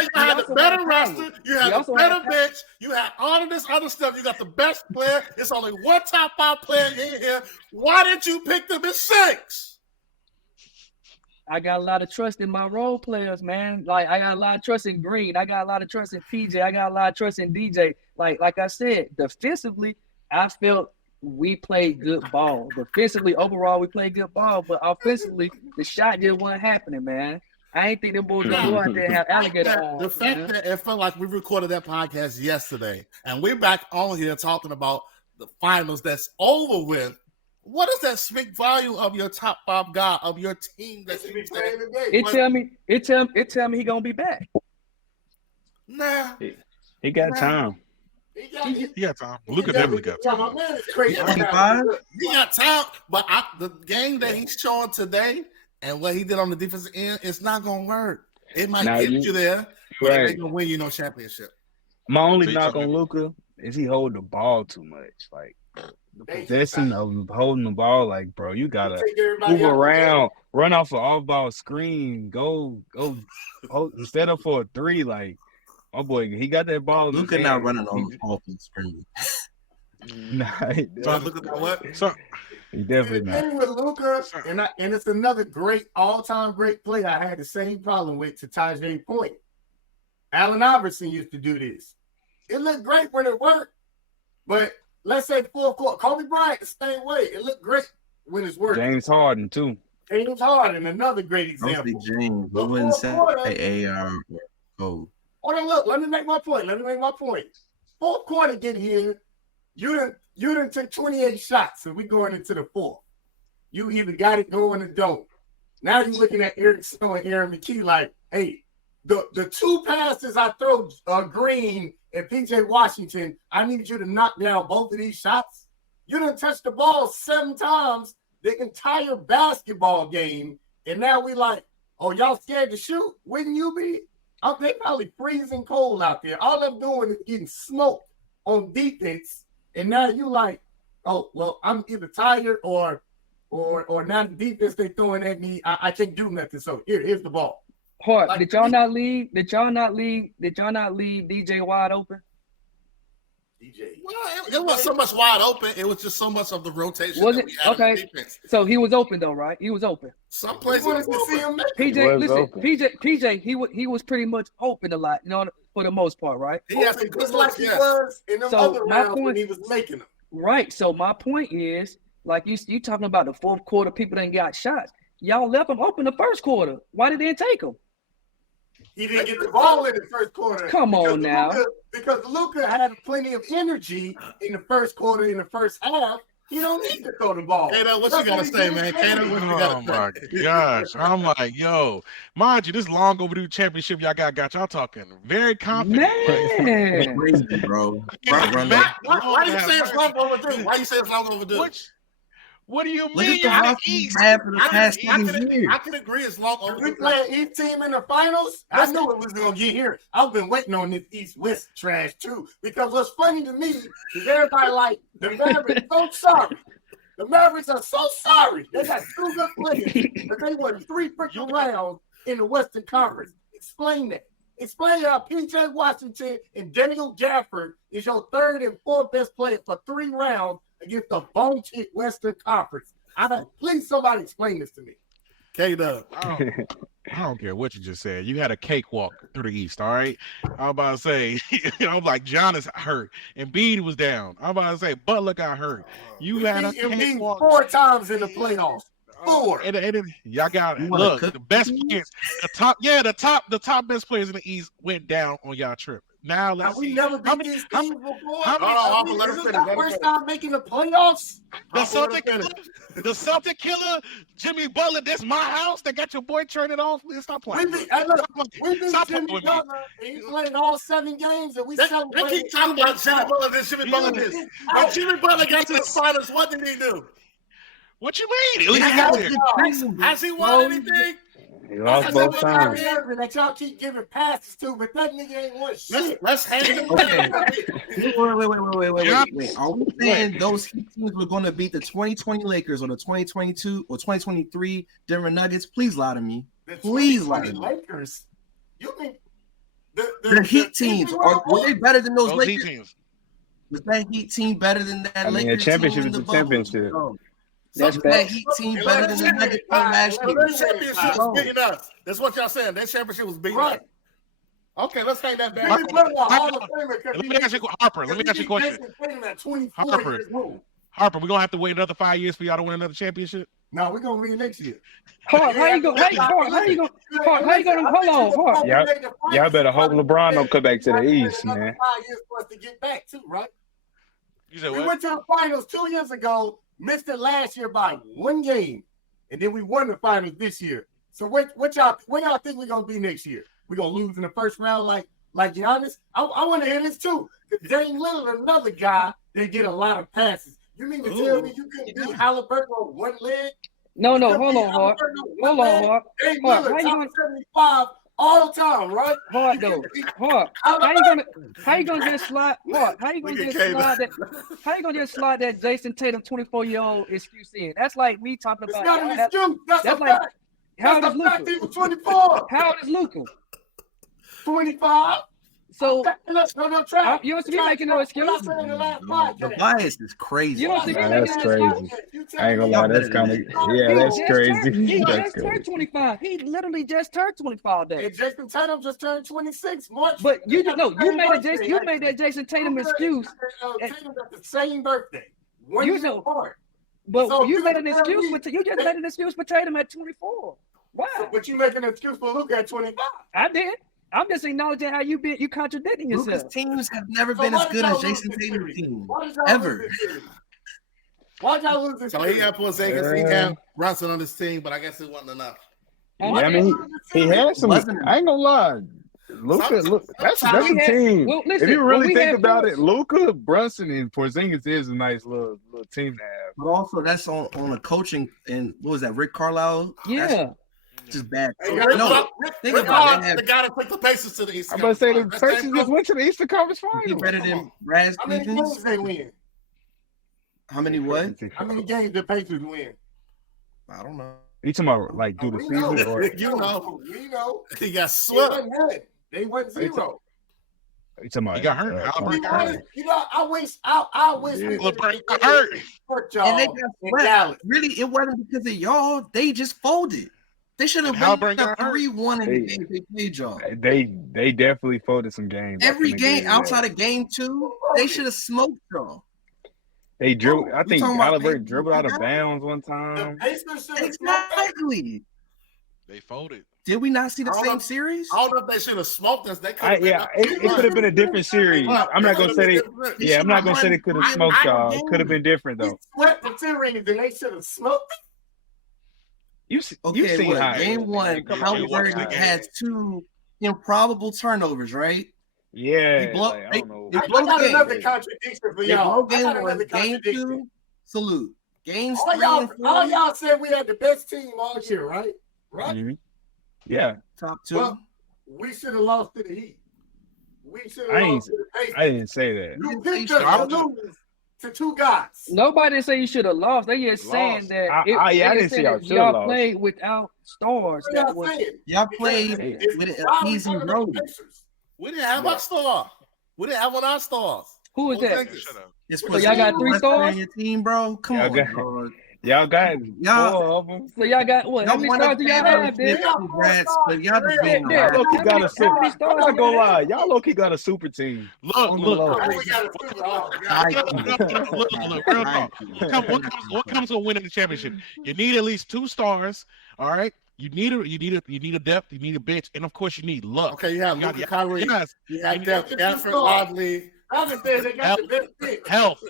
you had the better roster, you had the better bench, you had all of this other stuff. You got the best player. It's only one top 5 player in here. Why did you pick them at 6? I got a lot of trust in my role players, man. Like I got a lot of trust in Green. I got a lot of trust in PJ. I got a lot of trust in DJ. Like I said, defensively, I felt we played good ball. Defensively, overall, we played good ball. But offensively, the shot just wasn't happening, man. I ain't think them boys would go out there and have alligator arms. The fact that it felt like we recorded that podcast yesterday, and we're back on here talking about the finals that's over with. What does that speak volume of your top 5 guy of your team that you playing today? It tell me he gonna be back. Nah, he got time. He got time. Luka definitely got time. He got time, but the game that he's showing today and what he did on the defensive end, it's not gonna work. It might get you there, but it ain't gonna win you no championship. My only knock on Luka is he hold the ball too much. Like the possession of holding the ball, like, bro, you gotta move around, run off an off-ball screen, go instead of for a 3, like, my boy, he got that ball. Luka not running on the open screen. Nah, he definitely not. With Luka, and it's another great, all-time great play I had the same problem with, to Tajay's point. Allen Iverson used to do this. It looked great when it worked, but let's say fourth quarter. Kobe Bryant the same way. It looked great when it's working. James Harden too. James Harden, another great example. James, but wouldn't say AR or Kobe. Hold on, look. Let me make my point. Fourth quarter get here. You done took 28 shots, and we going into the fourth. You either got it going or don't. Now you're looking at Eric Snow and Aaron McKee like, hey, the 2 passes I throw Green and PJ Washington, I need you to knock down both of these shots. You done touched the ball 7 times the entire basketball game, and now we like, oh, y'all scared to shoot? Wouldn't you be? They probably freezing cold out there. All I'm doing is getting smoked on defense, and now you like, oh, well, I'm either tired or now the defense they throwing at me, I can't do nothing. So here's the ball. Hart, like, did y'all not leave DJ wide open? Well, it was so much wide open. It was just so much of the rotation. Was it okay? So he was open though, right? He was open. Some places to see him. PJ, listen, PJ, he was pretty much open a lot, for the most part, right? He had some good like he was in them other rounds when he was making them. Right. So my point is, like you talking about the fourth quarter, people didn't got shots. Y'all left them open the first quarter. Why did they take them? He didn't get the ball in the first quarter. Come on now. Because Luka had plenty of energy in the first quarter, in the first half, You don't need to throw the ball. Kato, what you gotta say, man? Kato, what you gotta say? Oh my gosh. I'm like, yo, mind you, this long overdue championship y'all got y'all talking very confident. Man. Crazy, bro. Why do you say it's long overdue? Why you say it's long overdue? What do you Look mean? at the East. I can agree it's long overdue. We play an East team in the finals. I knew it was gonna get here. I've been waiting on this East-West trash too. Because what's funny to me is everybody like the Mavericks so sorry. The Mavericks are so sorry. They got 2 good players, but they won 3 freaking rounds in the Western Conference. Explain that. Explain how P.J. Washington and Daniel Gafford is your 3rd and 4th best player for 3 rounds against the bullshit Western Conference. Please, somebody explain this to me. K-Dub. I don't care what you just said. You had a cakewalk through the East, all right? I'm about to say, I'm like, Giannis hurt, and Embiid was down. I'm about to say, Butler got hurt. You had a cakewalk 4 times in the playoffs. 4. And y'all got look, the best players, the top best players in the East went down on y'all trip. Now let's we see. never beat these teams before. This is our first time making the playoffs. The Celtic killer, Jimmy Butler. That's my house. They got your boy turning off. Stop playing. We beat Jimmy Butler. He played all 7 games, and we celebrated. They keep talking about Jimmy Butler. This Jimmy Butler. This. When Jimmy Butler got to the finals, what did he do? What you mean? At least he got there. Has he won anything? He lost both times. That y'all keep giving passes to, but that nigga ain't won shit. Let's hang him. Wait. Are we saying those teams were going to beat the 2020 Lakers or the 2022 or 2023 Denver Nuggets? Please lie to me. Please lie to me. Lakers. You mean the Heat teams were they better than those Lakers? Heat teams. Was that Heat team better than that Lakers championship team in is the a championship. That's that Heat team better than the Nuggets team last year. That championship was big enough. That's what y'all saying. That championship was big enough. Okay, let's hang that back. Let me ask you, Harper. Let me ask you a question. Harper, we're gonna have to wait another 5 years for y'all to win another championship. No, we're gonna win next year. How you gonna hold on? Y'all better hope LeBron don't come back to the East, man. 5 years for us to get back too, right? You said we what? went to the finals 2 years ago, missed it last year by 1 game, and then we won the finals this year. So what y'all think we're gonna be next year? We're gonna lose in the first round like Giannis? I want to hear this too. Dame Lillard, another guy that get a lot of passes. You mean to tell me you couldn't beat Halliburton on 1 leg? No, hold on, Hart. Hold on, Hart. Dame Lillard, top 75 all the time, right? Hart though. Hart. How you gonna just slide? Hart. How you gonna just slide that Jason Tatum 24-year-old excuse in? That's like me talking about. It's not an excuse. That's a like fact. How old is Luka? He was 24. How old is Luka? 25. So no, you don't see me making no excuse. The bias is crazy. You don't see me That's crazy. I ain't gonna lie, that's kind of that's crazy. He just turned 25. He literally just turned 25 days. And Jason Tatum just turned 26 March. But you made that Jason Tatum excuse. Tatum got the same birthday. But so you made an excuse for you just made an excuse for Tatum at 24. Why? But you making an excuse for Luka at 25. I did. I'm just acknowledging how you contradicting yourself. Luka's teams have never been as good as Jason Tatum's team. Ever. Why y'all lose this? So he got Porzingis, he had Brunson on his team, but I guess it wasn't enough. Yeah, I mean, he had some. I ain't gonna lie. Luka, that's a team. Well, listen, if you really think about it, Luka, Brunson, and Porzingis is a nice little team to have. But also, that's on a coaching and what was that? Rick Carlisle. Yeah. Just bad. Think about it. The guy that took the Pacers to the Eastern Conference. I'm about to say the Pacers just went to the Eastern Conference Finals. He better than Brad How many games they win? How many what? How many games the Pacers win? I don't know. You talking about like do the season or you know? We know. He got swept. They went 0. You talking about? He got hurt. I wish LeBron got hurt. And they got swept. Really, it wasn't because of y'all. They just folded. They should have won 3-1 in the game they played y'all. They definitely folded some games. Every game outside of game 2, they should have smoked y'all. They dribbled. I think Halliburton dribbled out of bounds one time. Exactly. They folded. Did we not see the same series? I don't know if they should have smoked us. They it could have been a different series. I'm not gonna say they. Yeah, I'm not gonna say they could have smoked y'all. It could have been different though. Swept top 10 rings, and they should have smoked it. You see what? how Game one, Come on, Halliburton had 2 improbable turnovers, right? Yeah, He blow, like, I don't know. they I blow got game. another contradiction for They y'all. blow I got game another 1, game contradiction. 2, salute. Games All 3 and 4, y'all said we had the best team all year, right? Right? Mhm. Yeah, top 2. Well, we should have lost to the Heat. We should I have ain't- lost to the Pacers. I didn't say that. You You picked should- us to lose to 2 guys. Nobody say you should have lost. They just saying Lost. that. I they didn't just say saying y'all that should've y'all lost. played without stars. What That y'all was saying? Y'all Because played it's with an probably easy better than road. the Pacers. We didn't have our star. We didn't have one of our stars. who is that? Porzingis. Shut up. It's So y'all got 3 on stars? your team, bro. Come Y'all on, got- dog. Y'all got Y'all- 4 of them. So y'all got what? How many stars do y'all have, there? there? Congrats, but y'all just being Yeah, Y'all low-key got a super. How many I'm stars not do gonna y'all lie. have? Y'all low-key got a super team. Look, On the look, low. Oh, we got a super. Oh, God. look, real talk. What comes with winning the championship? You need at least 2 stars. All right. You need a depth. You need a bench, and of course you need luck. Okay, you have You got- Luka Kyrie. Yes, You have You Depth, need- Alfred Lively. I just said they got the best pick. health.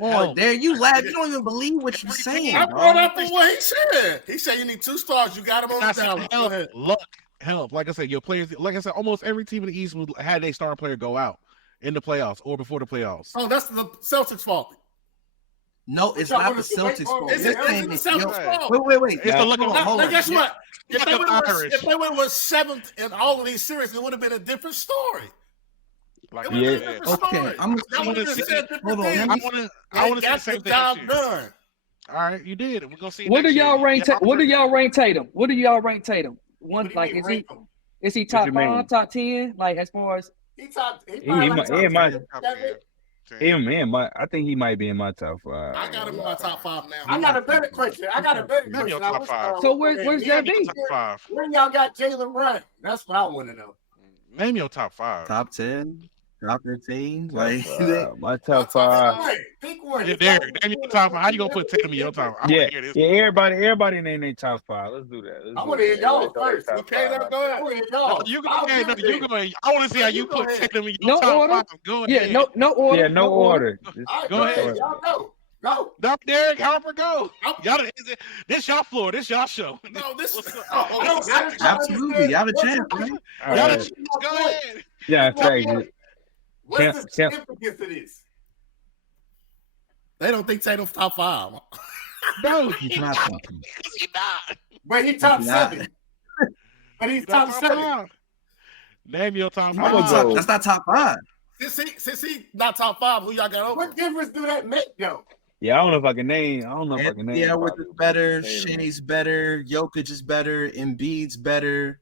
Oh, there you laugh. You don't even believe what you're saying, I bro. brought up what he said. He said you need 2 stars. You got him on the That's down. Go health, ahead. luck, health. Like I said, your players. Like I said, almost every team in the East had a star player go out in the playoffs or before the playoffs. Oh, that's the Celtics' fault. No, it's not the Celtics' fault. Is This it thing the is Celtics' yo- fault? Wait. It's the look of Hold Now, on. guess what? If Look they at would Irish. have 7th in all of these series, it would have been a different story. Like It I would have said, been a different Okay, story. I'm That would have see- said different hold on, things. let I me- want to They see the got same the thing. job Next year. done. All right, you did. We're gonna see. What do next year. y'all rank? Yeah, What do y'all rank Tatum? What do y'all rank Tatum? One, What do you like, mean, is he rank 'em? is he What top you mean? 5, top 10? Like, as far as He top. He probably might- like he might- top Top 10. 10. I think he might be in my top 5. I got him in my top 5 now. I got a better question. Maybe your top 5. So where's JB? Top 5. When y'all got Jalen Brown? That's what I want to know. Name your top 5. Top 10, top 15. Like Like, my top 5. Pick one. Yeah, Derrick. Name your top 5. How you gonna put Tatum in your top? I Yeah, want to hear this. yeah. Everybody name their top 5. Let's do that. I want to hear y'all first. Okay, now go I ahead. want to hear No, y'all. you go I'll ahead. No, give you it. go ahead. I want to see how you You go put ahead. Tatum in your No top order? 5. Go yeah, ahead. no order. Yeah, no order. All right, Go go ahead. ahead. Y'all go. Go. Doc Derrick Harper, go. Y'all, this y'all floor. This y'all show. No, this What's is up? absolutely, y'all the champ, right? All Y'all right. the go ahead. Yeah, crazy. What's the Champ. significance of this? They don't think Tatum's top 5. No, He's not top 10. he not. But he top Nah. 7. But he's Top top 7. 5. Name your top I'ma 5. go. That's not top 5. Since he not top 5, who y'all got over? What difference do that make, though? Yeah, I don't know if I can name. Yeah, with is better. Shay's better. Jokic is better. Embiid's better.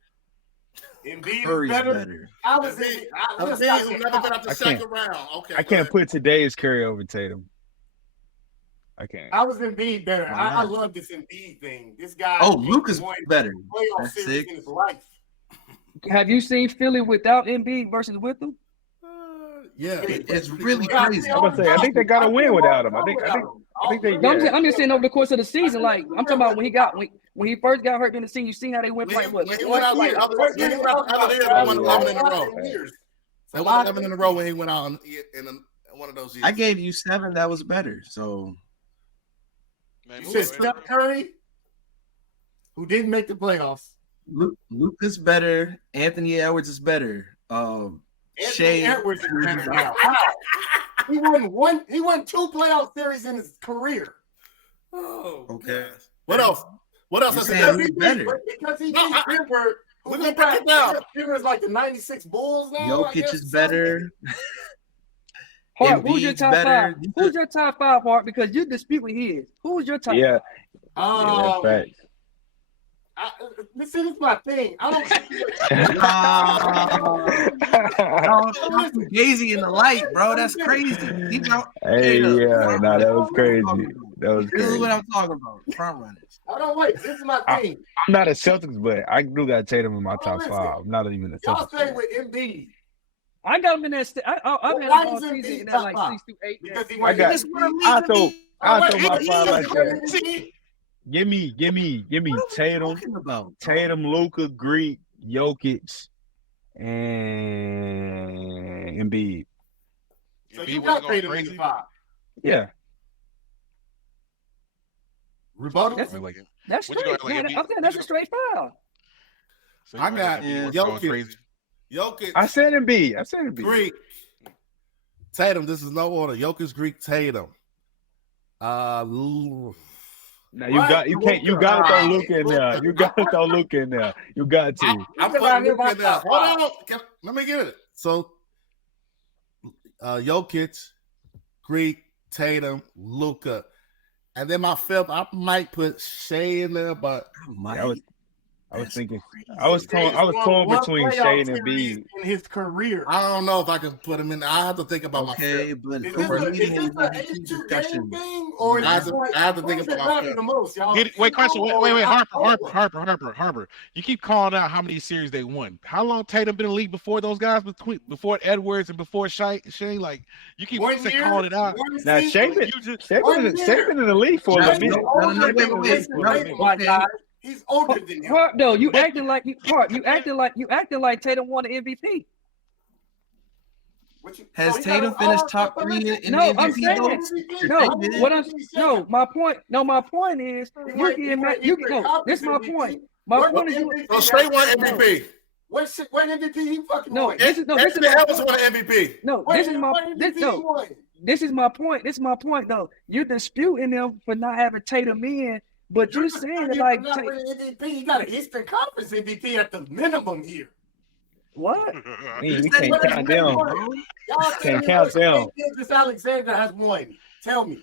Embiid Curry's is better. better. I was in. Who's never been out the I second can't. round. Okay, I can't put today's Curry over Tatum. I can't. I was Embiid better. Why I not? love this Embiid thing. This guy. Oh, Luka's won better. playoff That's series sick. in his life. Have you seen Philly without Embiid versus with them? Yeah, It's really Yeah, crazy. I'm gonna say, I think they got a win without him. I think they. No, Yeah. I'm just saying over the course of the season. Like, I'm talking about when he first got hurt in the season. You seen how they went like what? When he went out the other year, they won 11 in a row. They won 11 in a row when he went out in one of those years. I gave you 7 that was better. So Name You your said top Steph Curry, who didn't make the playoffs. Luka's better. Anthony Edwards is better. Anthony Shea. Edwards is better now. How? He won 2 playoff series in his career. Oh, Okay. gosh. What else? What else? You I saying said who's better? Because he No, beat Denver. we're gonna break it down. Denver's like the 96 Bulls now. I Jokic guess. is better. Hart, who's your Embiid's top better. 5? Who's your top 5, Hart? Because you dispute with his. Who's your top? Yeah. Um, Facts. this is my thing. I don't. No, Daisy in the light, bro. That's crazy. He don't- Hey, Straight up. yeah, no, that was crazy. That was This is crazy. what I'm talking about. Front runners. I don't wait. This is my thing. I'm not a Celtics, but I do got Tatum in my top listen. 5. I'm not even a Y'all Celtics. stay fan. with Embiid I got him in that. I've had Why him all is Embiid season in that top like five? 6 to 8. because he I won. got. Just wanna leave I the throw. league. I throw my 5 like that. that. Give me What are we Tatum, talking about? Tatum, Luka, Greek, Jokic, and Embiid. So Embiid you wasn't got going Tatum in crazy. the 5. Yeah. Rebuttal. That's Like, that's What you straight. got, like, Man, Embiid? I'm saying that's a straight foul. so I got Embiid Jokic. going crazy. Jokic, I said Embiid. Greek, Tatum. This is no order. Jokic, Greek, Tatum. Now you got to throw Luke in there. You got to throw Luke in there. You got to. I'm putting Luke in there. Hold on. Let me get it. So, Jokic, Greek, Tatum, Luka, and then my fifth, I might put Shea in there, but I was thinking. I was torn between Shea and Embiid in his career. I don't know if I can put him in. I have to think about my fifth. but Is for this leading an the 82 discussion, game thing, or is I this have to think about my fifth. the most, y'all? Wait, Harper. You keep calling out how many series they won. How long Tatum been in the league before those guys, before Edwards and before Shea? Like, you keep calling it out. now Shea been in the league for a minute. Wait. He's older than you. Hart, though, you acting like Tatum won the MVP. Has Tatum finished top 3 in No, MVP I'm saying votes? my point is you this is my point. My point is So Shea won MVP. What MVP he fucking won? Anthony Edwards won an MVP. This is my point though. You're disputing them for not having Tatum in, but you're saying that like MVP, you got an Eastern Conference MVP at the minimum here. what? We can't count them. Can't count them. This Alexander has won. Tell me.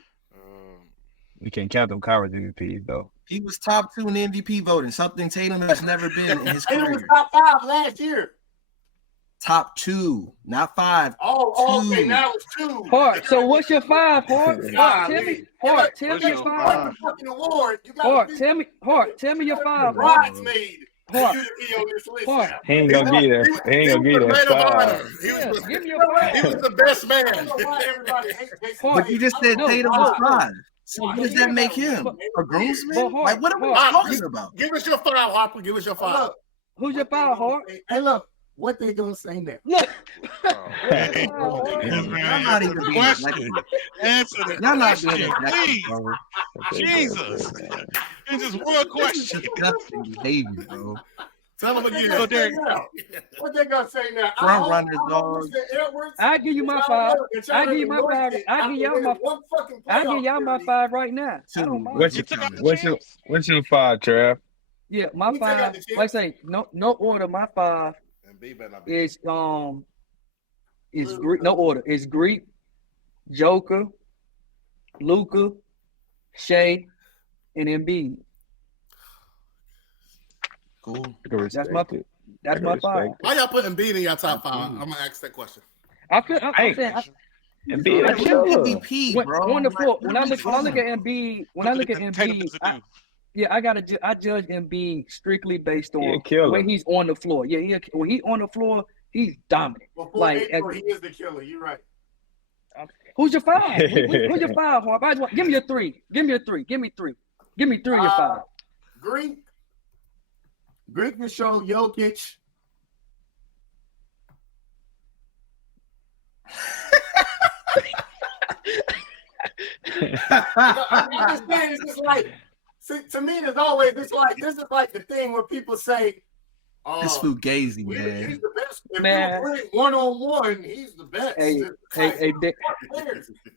We can't count them conference MVPs though. He was top 2 in MVP voting, something Tatum has never been in his Tatum career. was top 5 last year. Top 2, not 5. Oh, okay, 2. now it's 2. Hart, so what's your 5, Hart? Tell me your 5. Fucking award. You Hart, tell me your 5. Bridesmaid. Hart. Hart. He ain't gonna get there. He ain't gonna get there. Give me your 5. He was the best man. But you just said Tatum was 5. So what does that make him? A groomsman? Like, what are we talking about? Give us your 5, Harper. Give us your 5. Who's your 5, Hart? Hey, look. What they gonna say now? Look. Y'all not even being Question. Answer the Y'all not question, being please. Jesus. It's just one question. disgusting behavior, bro. Tell him again. So, Derrick, What they gonna say now? Front runners, dog. I give you my 5. I give you my 5. I give y'all my 5 right now. I don't mind. What's your 5, Trav? Yeah, my 5. Like I say, no order. My 5 is Greek. No order. It's Greek, Joker, Luka, Shea, and Embiid. Cool. That's my 5. Why y'all putting Embiid in your top 5? I'm gonna ask that question. I'm saying. Embiid, That's your MVP, bro. On the floor, when I look at Embiid, I judge Embiid strictly based on when he's on the floor. Yeah, when he's on the floor, he's dominant. Like he is the killer. You're right. Who's your 5? Who's your 5, Harp? Give me your 3. Give me 3 of your 5. Greek will show Jokic. I'm just saying, it's just like, to me, there's always this is like the thing where people say, It's fugazi, man. He's the best. If Man. you play 1-on-1, he's the best. Hey, Dick.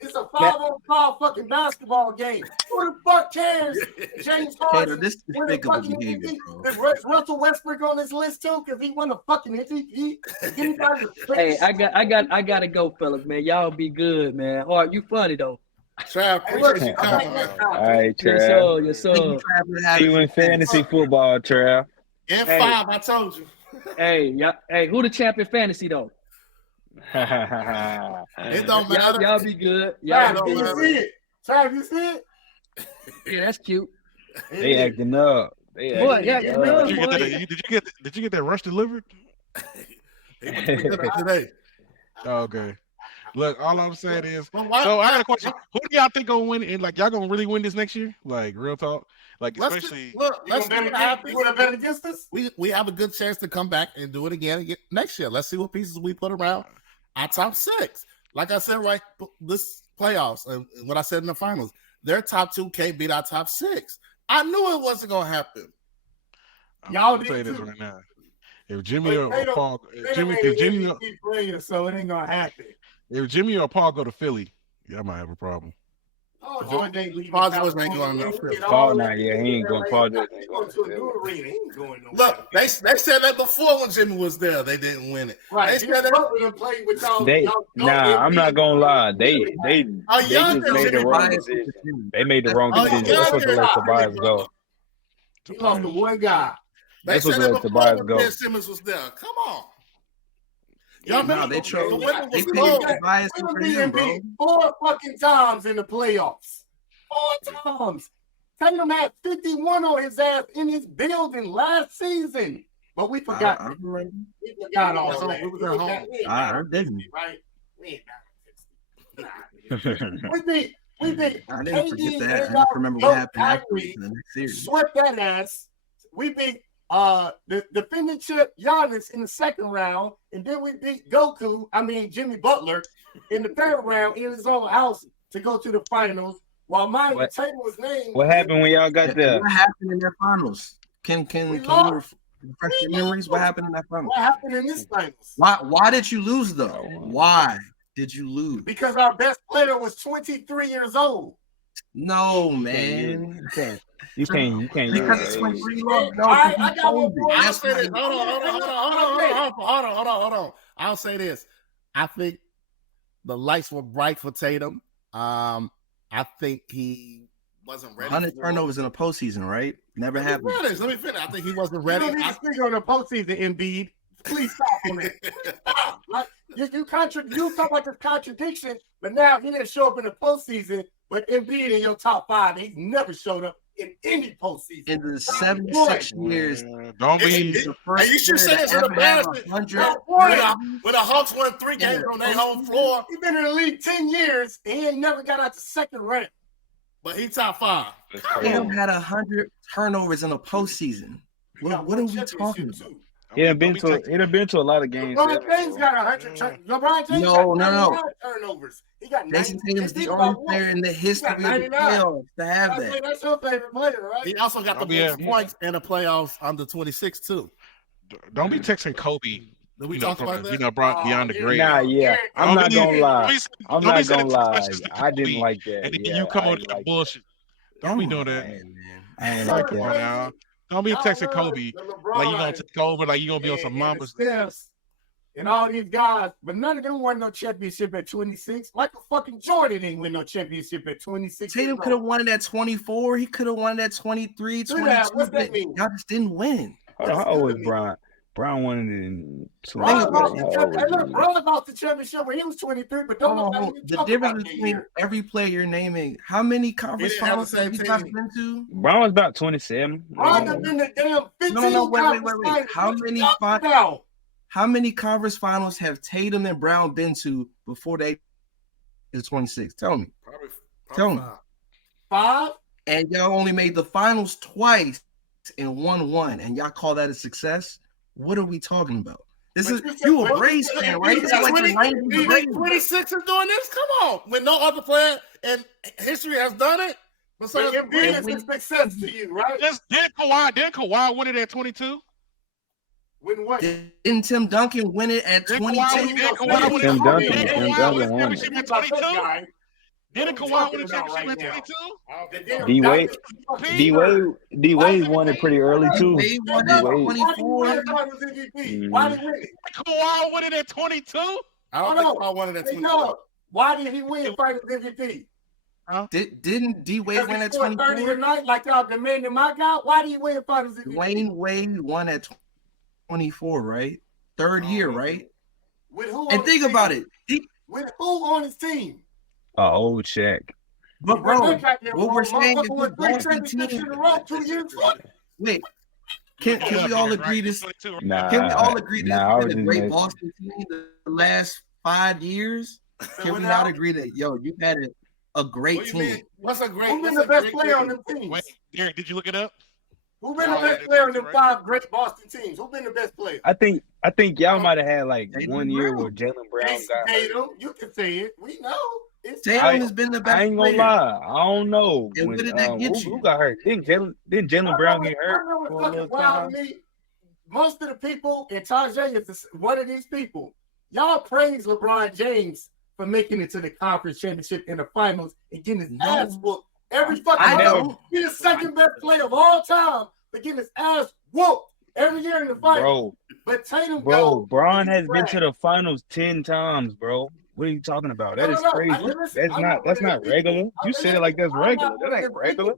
It's a 5-on-5 fucking basketball game. Who the fuck cares? James Harden. This is despicable behavior, bro. Is Russell Westbrook on this list too? Because he won a fucking MVP. Hey, I gotta go, fellas, man. Y'all be good, man. Hart, you funny though. Trav, appreciate you coming, man. All right, Trav. Yes, sir. See you in fantasy football, Trav. In 5, I told you. Hey, who the champion fantasy though? It don't matter. Y'all be good. Trav, you see it? Trav, you see it? Yeah, that's cute. They acting up. Boy, yeah, Did you get that rush delivered? Today. Okay. Look, all I'm saying is, Well, so I got a question. Who do y'all think gonna win? And like, y'all gonna really win this next year? Like, real talk. Like, especially. Let's see what happens. You want to bet against us? We have a good chance to come back and do it again next year. Let's see what pieces we put around our top 6. Like I said, this playoffs and what I said in the finals, their top 2 can't beat our top 6. I knew it wasn't gonna happen. Y'all I'll tell you did this too. right now. If Jimmy or Tatum- Paul, Tatum ain't an MVP player, so it ain't gonna happen. if Jimmy or Paul go to Philly, I might have a problem. Oh, George ain't leaving. Paul George ain't going no California. Philly. Paul, nah, yeah, he ain't going. Paul George ain't He's going going to to a Philly. new arena. He ain't going nowhere. Look, they said that before when Jimmy was there. They didn't win it. Right. They said that. Played with y'all. They, y'all I'm not gonna lie. They Oh, just y'all made did the Jimmy wrong Butler. decision. They made the wrong Oh, decision. y'all They're supposed to did let not Tobias Jimmy go. Butler. He lost to one guy. They That's said what that let before Tobias when go. Ben Simmons was there. Come on. Y'all No, remember they chose. the window They was paid closed. Tobias for him, bro. 4 fucking times in the playoffs. 4 times. Tatum had 51 on his ass in his building last season. But we forgot. I remember. We forgot all So that. we was at home. I didn't. Right? We ain't got we beat I didn't forget KD that. I and just remember what happened after Kyrie, the next series. swept that ass. We beat the defending chip Giannis in the second round, and then we beat Jimmy Butler in the third round in his own house to go to the finals. While Tatum was named. What happened when y'all got there? What happened in that finals? Can you refresh your memories? What happened in that finals? What happened in this finals? Why did you lose though? Why did you lose? Because our best player was 23 years old. No, man. You can't Because use it's age. 23 lost. No, I got one more. I'll say this. Hold on. I'll say this. I think the lights were bright for Tatum. I think he wasn't ready. 100 turnovers in a postseason, right? Never happened. Let me finish. I think he wasn't ready. You don't need to speak on the postseason, Embiid. Please stop on that. Stop. Like, you talk like a contradiction, but now he didn't show up in the postseason. But Embiid in your top 5, he's never showed up in any postseason. In the 76 years, Don't be. And you should say it's an embarrassment. When the Hawks won 3 games on their home floor. He's been in the league 10 years, and he ain't never got out the second round. But he top 5. Tatum had 100 turnovers in a postseason. What are we talking about? He done been to a lot of games. LeBron James got 100 turnovers. LeBron James got 99 turnovers. He got 90. Jason Tatum's the only player in the history of the playoffs to have that. That's your favorite player, right? He also got the most points in the playoffs under 26 too. Don't be texting Kobe. Did we talk about that? Brought beyond the grave. Nah, yeah. I'm not gonna lie. Don't I be sending text messages to didn't Kobe, like that. And then Yeah, you come I on ain't that like bullshit. Don't be doing that. I ain't like Come on that. now. Don't be texting Kobe like you gonna take over, like you gonna be on some mama. And all these guys, but none of them won no championship at 26. Michael fucking Jordan ain't win no championship at 26. Tatum could have won it at 24. He could have won it at 23, 22. What's that mean? Y'all just didn't win. How old was Brian? Brian won it in. Bron lost the championship when he was 23, but don't know the difference between every player you're naming. How many conference finals have you guys been to? Brown was about 27. Bron have been the damn 15. No, wait. How many conference finals have Tatum and Brown been to before they is 26? Tell me. Tell me. 5? And y'all only made the finals twice and won one, and y'all call that a success? What are we talking about? This is you a Braves fan, right? This is like the 90s. 26 is doing this. Come on, when no other player in history has done it. Besides, it's a success to you, right? Didn't Kawhi win it at 22? Win what? Didn't Tim Duncan win it at 22? Tim Duncan won it. At 22? Didn't Kawhi win a championship at 22? D-Wade won it pretty early too. They won it at 24. Why did he win it? Kawhi won it at 22? I don't think Kawhi won it at 22. Why did he win Finals MVP? Didn't D-Wade win at 24? 30 a night like y'all demanding my guy? Why did he win Finals MVP? Dwayne Wade won at 24, right? Third year, right? With who? And think about it. With who on his team? Old Shaq. But bro, what we're saying is this Boston team. 2 years. Wait, can we all agree this? Nah, can we all agree this has been a great like, Boston team the last 5 years? Can we not agree that you've had a great team? What's a great? Who's been the best player on them teams? Wait, Derrick, did you look it up? Who's been the best player on them 5 great Boston teams? Who's been the best player? I think y'all might have had like 1 year where Jaylen Brown got Tatum. You can say it. We know. Tatum has been the best I ain't gonna player. lie. I don't know. And When, what did that get who you? got hurt? Didn't Jalen Brown get hurt for a little time? To me, most of the people, and Tajay is one of these people, y'all praise LeBron James for making it to the conference championship in the finals and getting his ass whooped every fucking time. He's the second best player of all time, but getting his ass whooped every year in the finals. But Tatum, Bron has been to the finals 10 times, bro. What are you talking about? That is crazy. That's not regular. You said it like that's regular. That ain't regular.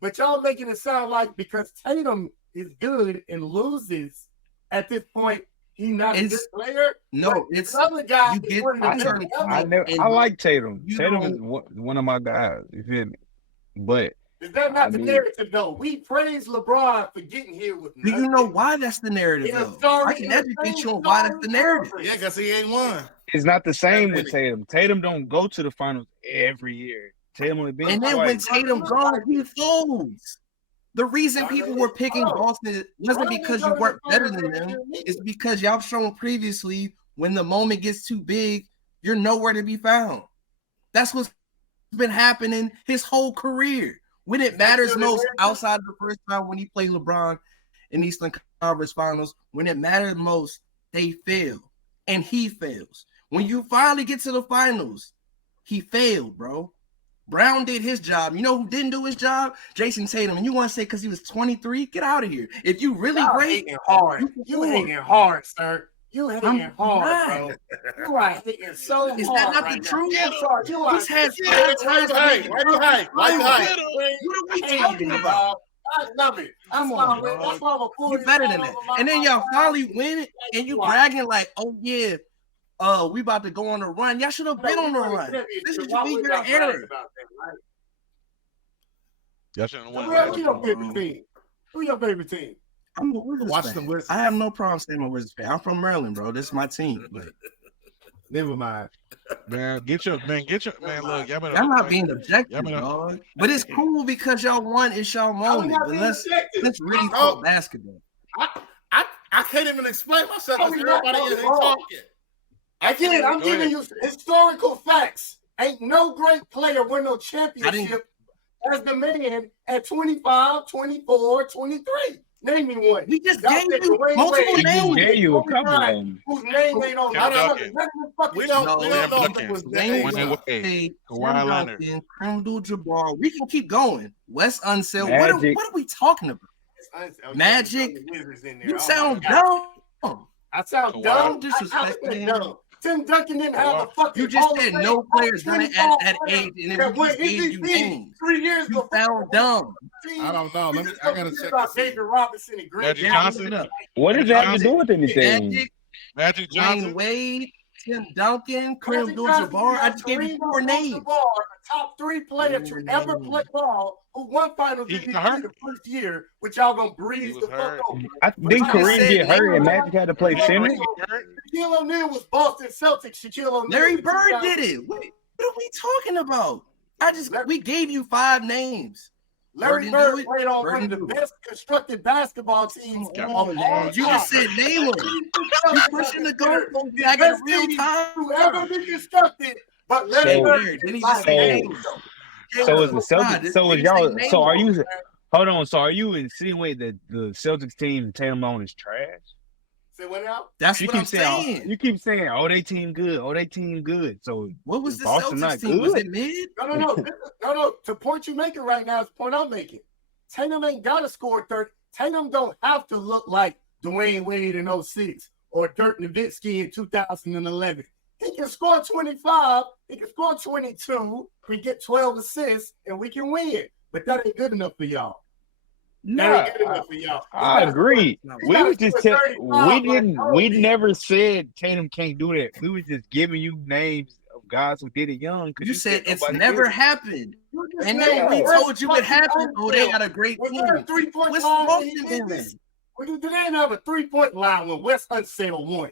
But y'all making it sound like because Tatum is good and loses at this point, he's not a good player. No, it's other guy. I like Tatum. Tatum is one of my guys. You feel me? But is that not the narrative though? We praise LeBron for getting here with nothing. Do you know why that's the narrative though? I can educate you on why that's the narrative. Yeah, because he ain't won. It's not the same with Tatum. Tatum don't go to the finals every year. Tatum only been and then when Tatum gone, he folds. The reason people were picking Boston wasn't because you weren't better than them. It's because y'all shown previously when the moment gets too big, you're nowhere to be found. That's what's been happening his whole career. When it matters most, outside the first time when he played LeBron in Eastern Conference Finals, when it mattered most, they fail. And he fails. When you finally get to the finals, he failed, bro. Brown did his job. You know who didn't do his job? Jason Tatum. And you want to say because he was 23? Get out of here. If you really great, hating hard. You hating hard, sir. You hating hard, bro. You are hating so hard. Is that not the truth? He's had Why you hate? What are we talking about? I love it. Come on, bro. You better than that. And then y'all finally win it, and you bragging like, oh, yeah, we about to go on a run. Y'all should have been on the run. This is your bigger error. Y'all shouldn't have won. Who's your favorite team? Who's your favorite team? I'm a Wizards fan. I have no problem saying I'm a Wizards fan. I'm from Maryland, bro. This is my team. But never mind. Man, get your man. Look, y'all better. I'm not being objective, dog. But it's cool because y'all won. It's y'all moment. But let's really talk basketball. I can't even explain myself because everybody is talking. Again, I'm giving you historical facts. Ain't no great player win no championship as the man at 25, 24, 23. Name me one. We just gave you multiple names. Gave you a couple of them. Whose name ain't on We don't know if it was Kawhi Leonard, Jabbar. We can keep going. Wes Unseld. What are we talking about? Magic. You sound dumb. I sound dumb. Disrespecting. Tim Duncan didn't have a fucking. You just said no players done it at age, and then we just gave you names. 3 years you sound dumb. I don't know. I gotta check. David Robinson and Greg Johnson. What does that have to do with anything? Magic Johnson, Wayne Wade, Tim Duncan, Kareem Abdul-Jabbar. I just gave you 4 names. Top 3 player to ever play ball who won finals MVP the first year, which y'all gonna breeze the fuck over. Didn't Kareem get hurt and Magic had to play center? Shaquille O'Neal was Boston Celtics. Shaquille O'Neal. Larry Bird did it. What are we talking about? We gave you 5 names. Larry Bird played on one of the best constructed basketball teams. You just said name them. You pushing the goalpost back in real time. Whoever be constructed, but Larry Bird. Then he just said so is the Celtics. So is y'all. So are you? Hold on. So are you insinuating that the Celtics team Tatum on is trash? Say what now? That's what I'm saying. You keep saying, "Oh, they team good. Oh, they team good." So what was the Celtics team? Was it mid? No. The point you're making right now is the point I'm making. Tatum ain't got to score 30. Tatum don't have to look like Dwayne Wade in 06 or Dirk Nowitzki in 2011. He can score 25. He can score 22. We get 12 assists, and we can win. But that ain't good enough for y'all. No, I agree. We was just we never said Tatum can't do that. We was just giving you names of guys who did it young. You said it's never happened, and then we told you it happened. Oh, they had a great team. What's wrong in this? They didn't have a 3-point line when Wes Unseld won.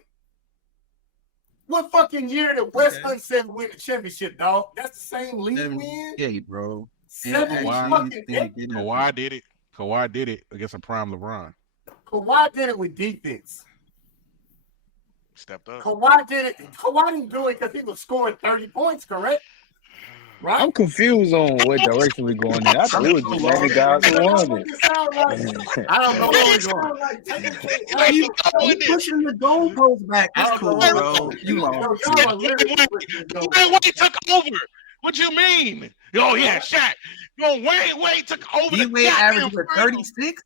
What fucking year did Wes Unseld win the championship, dog? That's the same league win? Yeah, bro. Kawhi did it. Kawhi did it against a prime LeBron. Kawhi did it with defense. Stepped up. Kawhi did it. Kawhi didn't do it because he was scoring 30 points, correct? right? I'm confused on what direction we're going in. I thought we were just naming guys who won it. I don't know where we're going. You pushing the goalpost back. That's cool, bro. You lost. Wait took over. What you mean? Oh yeah, Shaq. No, Wade took over. D-Wade averaged 36.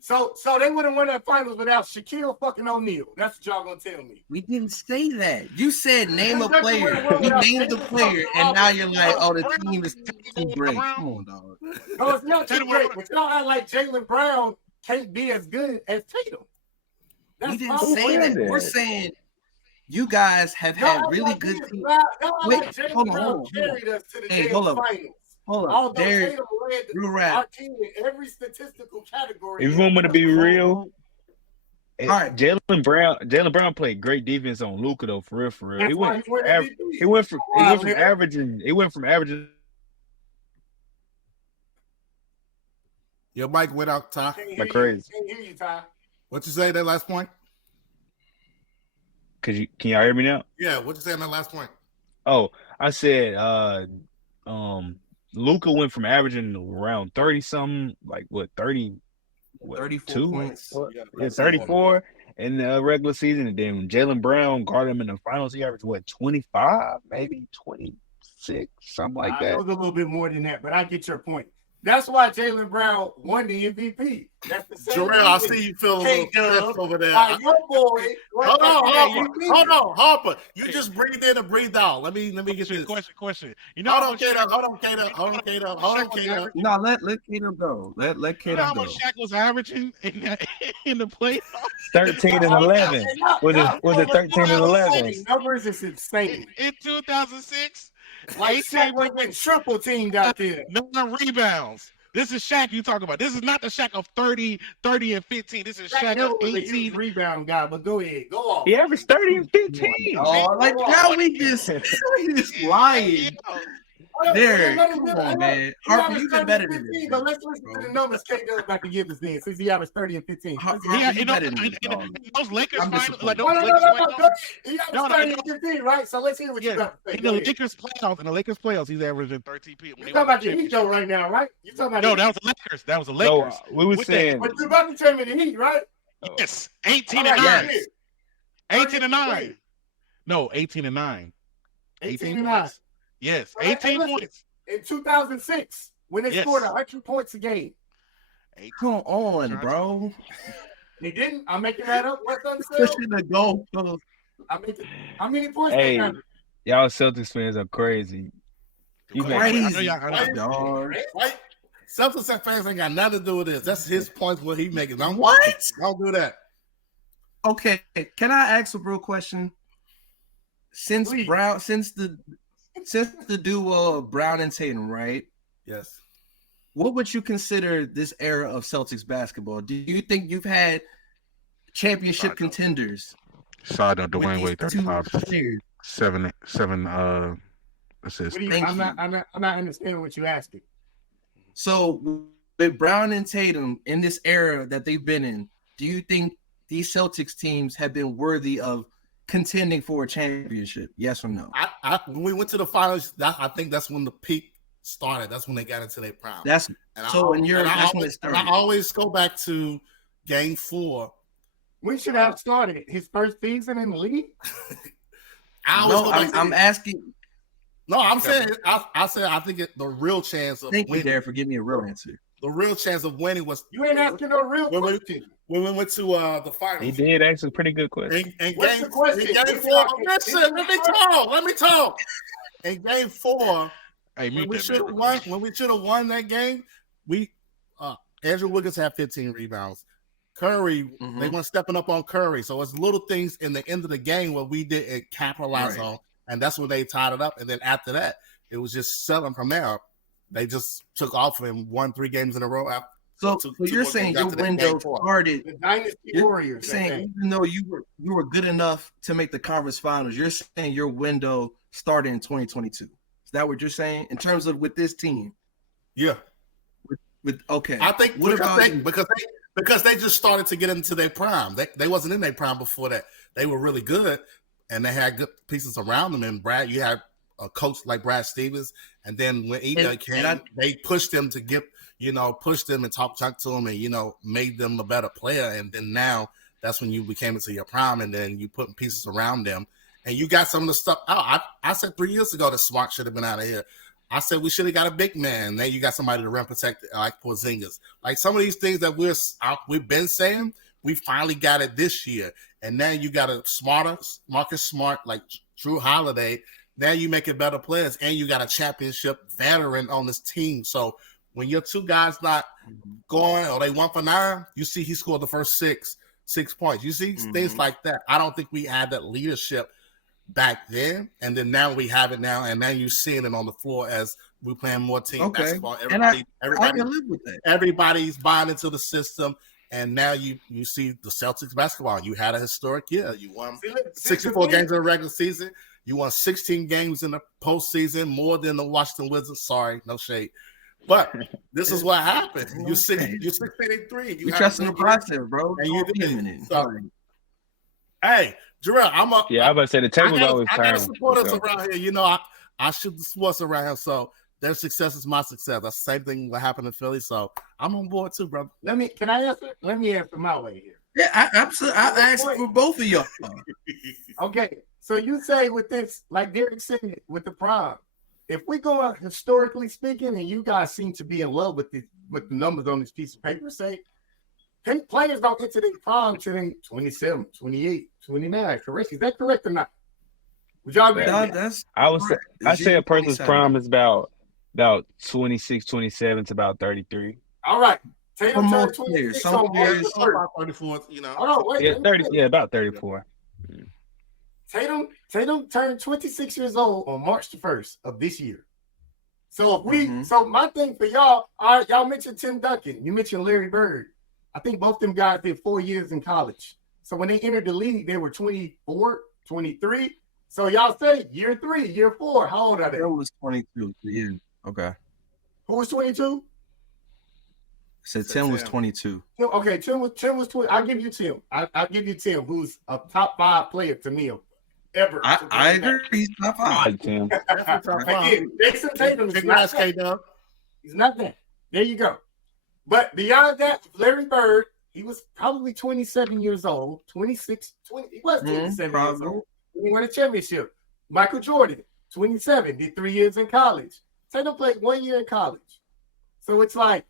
So they would have won that finals without Shaquille fucking O'Neal. That's what y'all gonna tell me. We didn't say that. You said name a player. You named the player, and now you're like, oh, the team is too great. Come on, dog. No, it's not too great. But y'all act like Jaylen Brown can't be as good as Tatum. We didn't say that. We're saying you guys have had really good teams. Wait, hold on. Hey, hold up. Hold on. Derrick, our team in every statistical category. If you want me to be real, all right. Jaylen Brown played great defense on Luka though, for real. He went from averaging. Your mic went out, Tah. Like crazy. Can't hear you, Tah. What you say that last point? Can y'all hear me now? Yeah, what you say on that last point? Oh, I said Luka went from averaging around 30 something, like what 30, 34 points. Yeah, 34 in the regular season, and then when Jaylen Brown guarded him in the finals, he averaged what 25, maybe 26, something like that. It was a little bit more than that, but I get your point. That's why Jaylen Brown won the MVP. That's the same. Jerrell, I see you feeling a little stressed over there. Your boy. Hold on, Harper. You just breathed in and breathed out. Let me get this. Question. You know, hold on, Kato. No, let Kato go. Let Kato go. How much Shaq was averaging in the playoffs? 13 and 11. Was it 13 and 11? Numbers is insane. In 2006. Like Shaq was getting triple teamed out there. No rebounds. This is Shaq you talking about. This is not the Shaq of 30 and 15. This is Shaq of 18. Rebound guy, but go ahead. Go on. He averaged 30 and 15. Oh, like now we just lying. Derrick, come on, man. Harper, you been better than this. But let's listen to the numbers K does about to give us then, since he averaged 30 and 15. Those Lakers finals, like he averaged 30 and 15, right? So let's hear what you got to say. In the Lakers playoffs, he's averaging 13 people. You're talking about the Heat though right now, right? You talking about that was the Lakers. That was the Lakers. No, we were saying. But you're about to tell me the Heat, right? Yes, 18 and 9. 18 and 9. No, 18 and 9. 18 and 9. Yes, 18 points. In 2006, when they scored 100 points a game. Come on, bro. They didn't. I'm making that up. What's pushing the goal. How many points hey, they got? Y'all Celtics fans are crazy. You crazy. Right? Celtics fans ain't got nothing to do with this. That's his points what he making. Don't do that. Okay. Can I ask a real question? Since the duo of Brown and Tatum, right? Yes. What would you consider this era of Celtics basketball? Do you think you've had championship contenders? Side on Dwayne Wade, 35, 7 assists. I'm not understanding what you're asking. So with Brown and Tatum in this era that they've been in, do you think these Celtics teams have been worthy of contending for a championship? Yes or no? When we went to the finals, I think that's when the peak started. That's when they got into their prime. That's when it started. I always go back to Game 4. We should have started his first season in the league. I'm asking. No, I'm saying I said I think the real chance of thank you, Derrick, for giving me a real answer. The real chance of winning was you ain't asking no real question. When we went to the finals. He did ask a pretty good question. What's the question? In Game 4, listen, let me talk. In Game 4, when we should have won that game, Andrew Wiggins had 15 rebounds. Curry, they weren't stepping up on Curry. So it's little things in the end of the game where we didn't capitalize on, and that's when they tied it up. And then after that, it was just selling from there. They just took off and won 3 games in a row. So you're saying your window started. The Dynasty Warriors. Saying even though you were good enough to make the conference finals, you're saying your window started in 2022. Is that what you're saying in terms of with this team? Yeah. Okay. I think because they just started to get into their prime. They wasn't in their prime before that. They were really good, and they had good pieces around them. And Brad, you had a coach like Brad Stevens, and then when Eno came, they pushed him to get, pushed him and talk junk to him, and made them a better player. And then now that's when you became into your prime, and then you putting pieces around them, and you got some of the stuff. I said 3 years ago that Smart should have been out of here. I said we should have got a big man. Now you got somebody to rim protect like Porzingis. Like some of these things that we've been saying, we finally got it this year. And now you got a Marcus Smart, like Drew Holiday. Now you making better players, and you got a championship veteran on this team. So when your two guys not going or they 1 for 9, you see he scored the first six points. You see things like that. I don't think we had that leadership back then, and then now we have it now, and now you're seeing it on the floor as we're playing more team basketball. I can live with that. Everybody's buying into the system, and now you see the Celtics basketball. You had a historic year. You won 64 games in the regular season. You won 16 games in the postseason, more than the Washington Wizards. Sorry, no shade. But this is what happened. You're 16-3. You trusting the process, bro. And you did. So, hey, Jerrell, I'm about to say the table's always I got supporters around here. I shoot the sports around here, so their success is my success. That's the same thing what happened in Philly, so I'm on board too, brother. Can I answer? Let me answer my way here. Yeah, absolutely. I asked for both of y'all. Okay, so you say with this, like Derrick said, with the prime, if we go out historically speaking, and you guys seem to be in love with the numbers on this piece of paper, say players don't get to their prime till they 27, 28, 29, correct? Is that correct or not? Would y'all agree? I say a person's prime is about 26, 27 to about 33. All right. For most players, some players about 34, Hold on, wait. Yeah, 30. Yeah, about 34. Tatum turned 26 years old on March the 1st of this year. So so my thing for y'all, all right, y'all mentioned Tim Duncan. You mentioned Larry Bird. I think both them guys did 4 years in college. So when they entered the league, they were 24, 23. So y'all say year 3, year 4. How old are they? It was 22. Yeah. Okay. Who was 22? Said Tim was 22. Okay, Tim was 20. I'll give you Tim. I'll give you Tim, who's a top 5 player to me ever. I agree. He's top 5. Tim. Again, Jason Tatum is not that. He's not that. There you go. But beyond that, Larry Bird, he was probably 27 years old, 26, 20. He was 27 years old. He won a championship. Michael Jordan, 27, did 3 years in college. Tatum played 1 year in college. So it's like,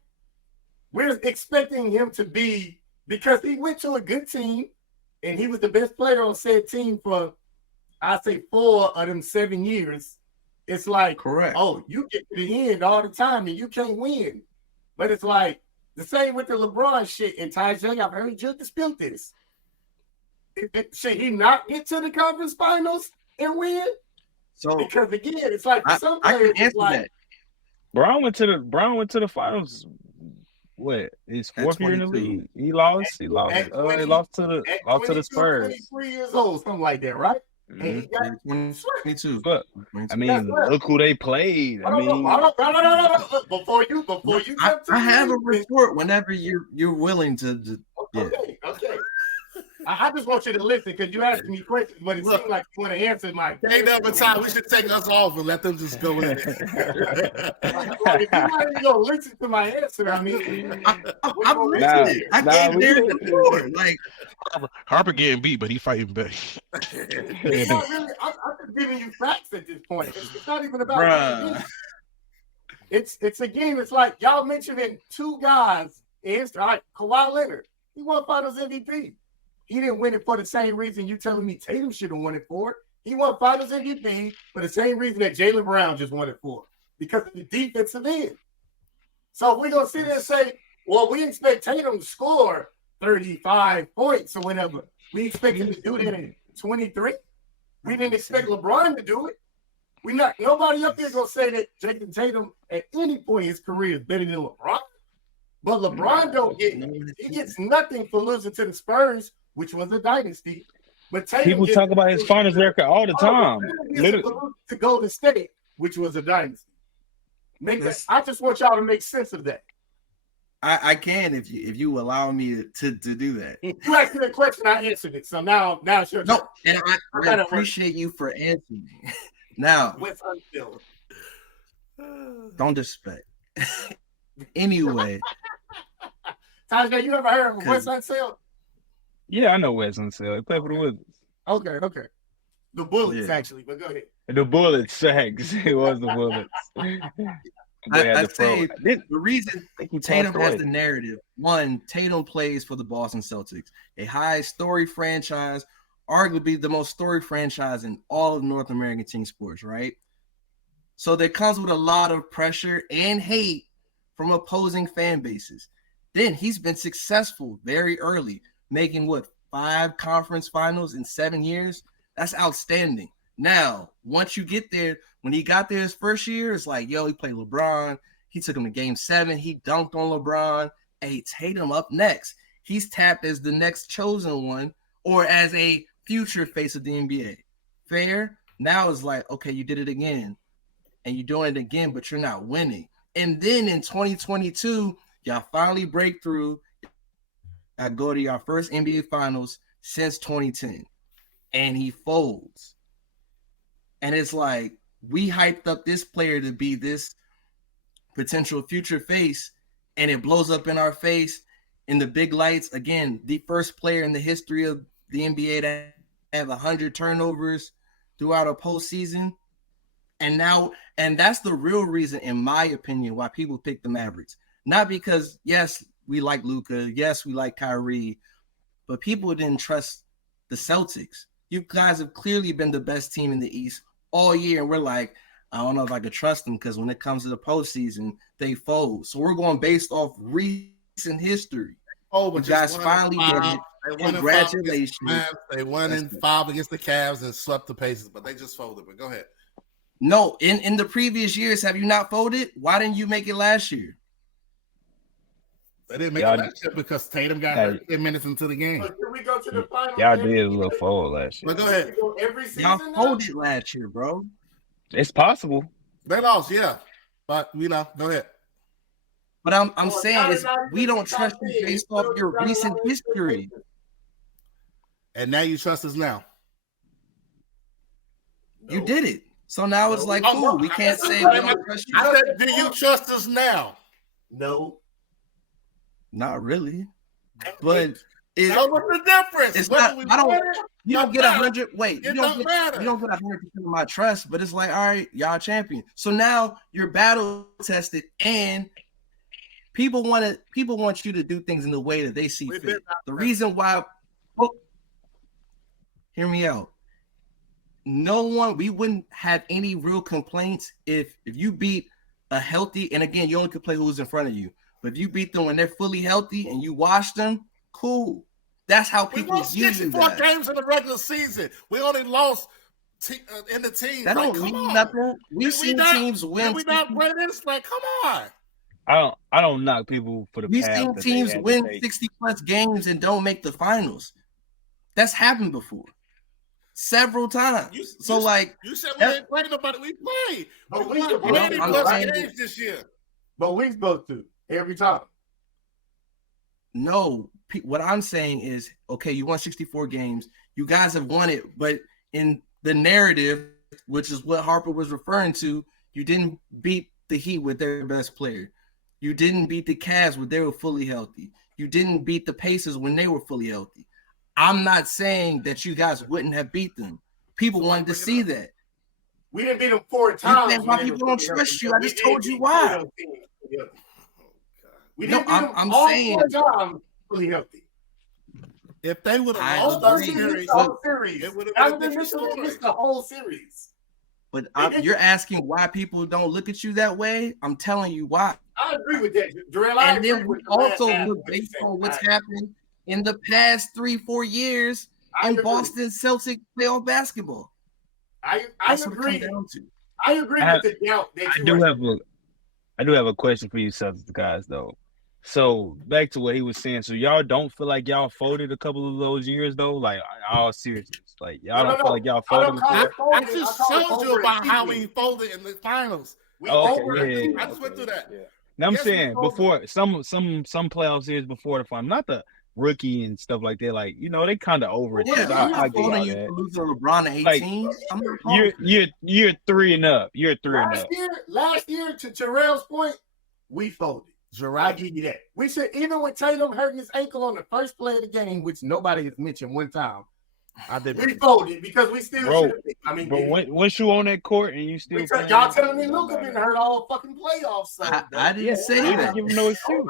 we're expecting him to be, because he went to a good team and he was the best player on said team for, I'd say 4 of them 7 years. It's like, correct. Oh, you get to the end all the time and you can't win. But it's like the same with the LeBron shit. And Tajay, I've heard you dispute this. Should he not get to the conference finals and win? So because again, it's like some players, I can answer that. Brown went to the finals. What? His 4th year in the league. He lost. He lost to the Spurs. 23 years old, something like that, right? Mm-hmm. And he got 22. But I mean, look who they played. No. Before you I have a report whenever you're willing to. Okay. I just want you to listen because you asked me questions, but it seemed like you want to answer my. Ain't never time. We should take us off and let them just go in. If you want to go listen to my answer, I mean, I'm listening. I can't hear the report. Like Harper getting beat, but he fighting back. It's not really, I'm just giving you facts at this point. It's not even about. It's a game. It's like y'all mentioning 2 guys. It's like Kawhi Leonard. He won Finals MVP. He didn't win it for the same reason you telling me Tatum should have won it for. He won Finals MVP for the same reason that Jaylen Brown just won it for, because of the defensive end. So if we're going to sit there and say, well, we expect Tatum to score 35 points or whatever, we expect him to do that in 23. We didn't expect LeBron to do it. Nobody up there going to say that Jason Tatum at any point in his career is better than LeBron. But LeBron he gets nothing for losing to the Spurs, which was a dynasty. But Tatum people talk about his finals record all the time. To Golden State, which was a dynasty. I just want y'all to make sense of that. I can if you allow me to do that. You asked me a question, I answered it. So now it's your turn. No, and I appreciate you for answering. Now, West Huntsville. don't disrespect. Anyway, Tajay, you ever heard of West Huntsville? Yeah, I know Wes Unseld. He played for the Wizards. Okay. The Bullets, actually, but go ahead. The Bullets, facts. It was the Bullets. I say the reason Tatum has away. the narrative. One, Tatum plays for the Boston Celtics, a high-story franchise, arguably the most storied franchise in all of North American team sports, right? So there comes with a lot of pressure and hate from opposing fan bases. Then he's been successful very early, making 5 conference finals in 7 years? That's outstanding. Now, once you get there, when he got there his first year, it's like, yo, he played LeBron. He took him to game 7. He dunked on LeBron. Hey, Tatum up next. He's tapped as the next chosen one or as a future face of the NBA. Fair? Now it's like, okay, you did it again. And you're doing it again, but you're not winning. And then in 2022, y'all finally break through. I go to your first NBA Finals since 2010. And he folds. And it's like, we hyped up this player to be this potential future face, and it blows up in our face in the big lights. Again, the first player in the history of the NBA to have 100 turnovers throughout a postseason. And that's the real reason, in my opinion, why people pick the Mavericks. Not because, yes, we like Luka, yes, we like Kyrie, but people didn't trust the Celtics. You guys have clearly been the best team in the East all year, and we're like, I don't know if I could trust them because when it comes to the postseason, they fold. So we're going based off recent history. Oh, but you guys finally did it. Congratulations. They won in 5 against the Cavs and swept the Pacers, but they just folded. But go ahead. No, in the previous years, have you not folded? Why didn't you make it last year? They didn't make it last year because Tatum got hurt 10 minutes into the game. But can we go to the final? Y'all did a little fold last year. But go ahead. Every season Y'all folded last year, bro. It's possible. They lost, yeah. But, go ahead. But I'm saying is we don't trust you based off your recent history. And now you trust us now. You did it. So now it's like, cool, we can't say we don't trust you. I said, do you trust us now? No. Not really. But so what's the difference? It's not, you don't get 100. Wait, you don't get 100% of my trust, but it's like, all right, y'all champion. So now you're battle tested, and people want you to do things in the way that they see fit. The reason why, hear me out. We wouldn't have any real complaints if you beat a healthy, and again, you only could play who's in front of you. But if you beat them when they're fully healthy and you wash them, cool. That's how people view you. 64 games in the regular season. We only lost in the team. That don't mean nothing. We've seen teams win. We not playing this? Like, come on. I don't knock people for the We've path seen that teams they had win to take. 60+ games and don't make the finals. That's happened before. Several times. You said we didn't play nobody. We played. But we won 80+ games this year. But we supposed to every time. No, what I'm saying is, okay, you won 64 games. You guys have won it, but in the narrative, which is what Harper was referring to, you didn't beat the Heat with their best player. You didn't beat the Cavs when they were fully healthy. You didn't beat the Pacers when they were fully healthy. I'm not saying that you guys wouldn't have beat them. People wanted to see that. We didn't beat them 4 times. Why people don't trust you? I just told you why. We didn't beat them all saying 4 times fully healthy. If they would have lost the series, it would have been the whole series. But you're asking why people don't look at you that way. I'm telling you why. I agree with that, Jerrell. And then we also look based on what's happened in the past 3-4 years in Boston Celtics playoff basketball. I agree. I agree with the doubt that I do have a question for you Celtics guys though. So back to what he was saying. So y'all don't feel like y'all folded a couple of those years though? Like all seriousness. Like y'all don't feel like y'all folded before? I just showed you about how we folded in the finals. I just went through that. Yeah. Now I'm saying before some playoff series before the final, not the rookie and stuff like that. Like, you know, they kind of over it. Yeah, I'm I not get all faulting you that. for losing LeBron at 18. Like, I'm not faulting you're 3 and up. You're 3 and up. Last year, to Jerrell's point, we folded. I give you that. We should, even with Tatum hurting his ankle on the first play of the game, which nobody has mentioned one time, we folded because we still should have. I mean, but once you on that court and you still y'all telling me Luka been hurt all fucking playoffs. So I didn't say that. Give him no excuse.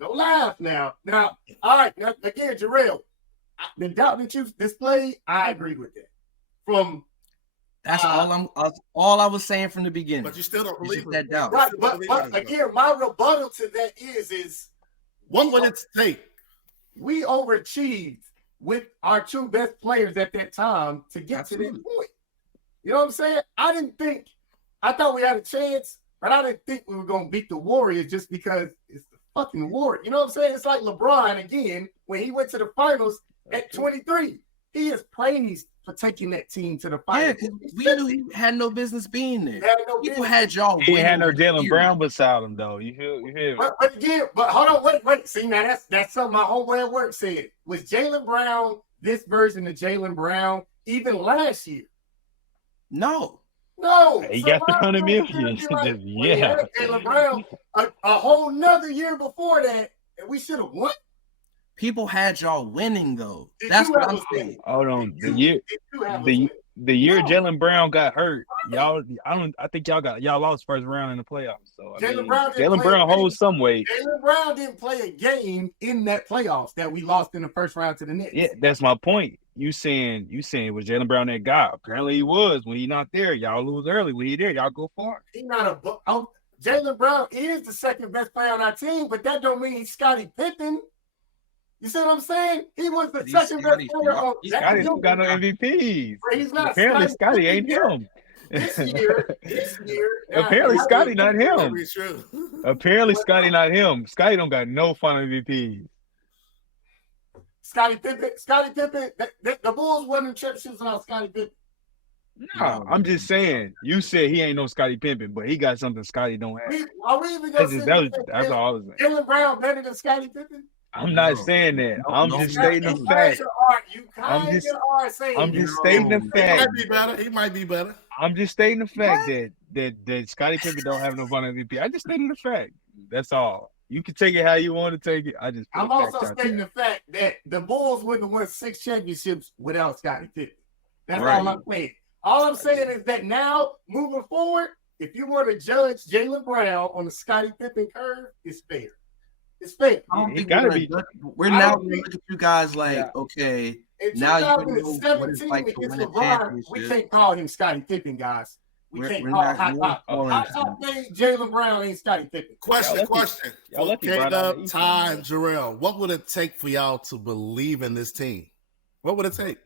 Don't laugh now. Now, all right. Now, again, Jerrell, the doubt that you displayed, I agree with that. That's all I was saying from the beginning. But you still don't believe that doubt. Right, but again, my rebuttal to that is what would it take? We overachieved with our 2 best players at that time to get to that point. You know what I'm saying? I thought we had a chance, but I didn't think we were going to beat the Warriors just because it's the fucking Warriors. You know what I'm saying? It's like LeBron, again, when he went to the finals at 23. He is praised for taking that team to the finals. Yeah, we knew he had no business being there. People had y'all. He had no Jaylen Brown beside him, though. You hear? But again, hold on, wait. See, now that's something my homeboy at work said. Was Jaylen Brown this version of Jaylen Brown even last year? No. He got the $100 million. Jaylen Brown a whole nother year before that, and we should have won. People had y'all winning though. That's what I'm saying. Hold on. The year Jaylen Brown got hurt, I think y'all lost first round in the playoffs. So Jaylen Brown holds some weight. Jaylen Brown didn't play a game in that playoffs that we lost in the first round to the Knicks. Yeah, that's my point. You saying was Jaylen Brown that guy? Apparently he was. When he not there, y'all lose early. When he there, y'all go far. He not Jaylen Brown is the second best player on our team, but that don't mean he's Scottie Pippen. You see what I'm saying? He was the second best player on that Scottie team. Got no MVPs. He's not. Apparently Scottie ain't him. This year. Apparently Scottie not him. Apparently Scottie not him. Scottie don't got no final MVPs. Scottie Pippen. The Bulls won the championships without Scottie Pippen. No, I'm just saying. You said he ain't no Scottie Pippen, but he got something Scottie don't have. Are we even gonna say that's all I was saying. Jaylen Brown better than Scottie Pippen? I'm not saying that. I'm just stating the fact. I'm just stating the fact. He might be better. I'm just stating the fact that Scottie Pippen don't have no final MVP. I just stating the fact. That's all. You can take it how you want to take it. I'm also stating the fact that the Bulls wouldn't have won 6 championships without Scottie Pippen. That's all I'm saying. All I'm saying is that now, moving forward, if you were to judge Jaylen Brown on the Scottie Pippen curve, it's fair. It's fair. I don't think we're now going to look at you guys like, okay, now you know what it's like to win a championship. We can't call him Scottie Pippen, guys. We can't call hot name Jaylen Brown ain't Scottie Pippen. Question. K-Dub, Tah, and Jerrell. What would it take for y'all to believe in this team? What would it take?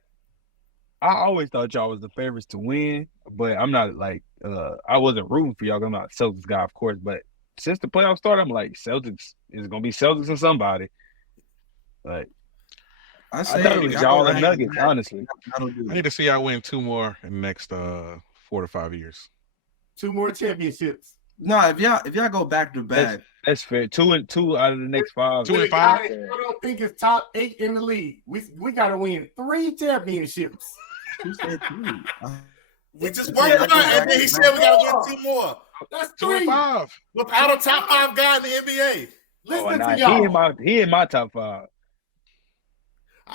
I always thought y'all was the favorites to win, but I'm not like I wasn't rooting for y'all. I'm not a Celtics guy, of course, but since the playoffs started, I'm like Celtics is gonna be Celtics and somebody. Like I thought it was y'all and Nuggets, honestly. I need to see y'all win 2 more in the next 4 to 5 years. 2 more championships. No, if y'all go back to back, that's fair. 2 and 2 out of the next 5. 2 and 5. I don't think it's top 8 in the league. We got to win 3 championships. Who said 3? We just worked on it, and then he said we got to win 2 more. That's 2 and 5. Without a top 5 guy in the NBA. Listen to y'all. He in my top 5.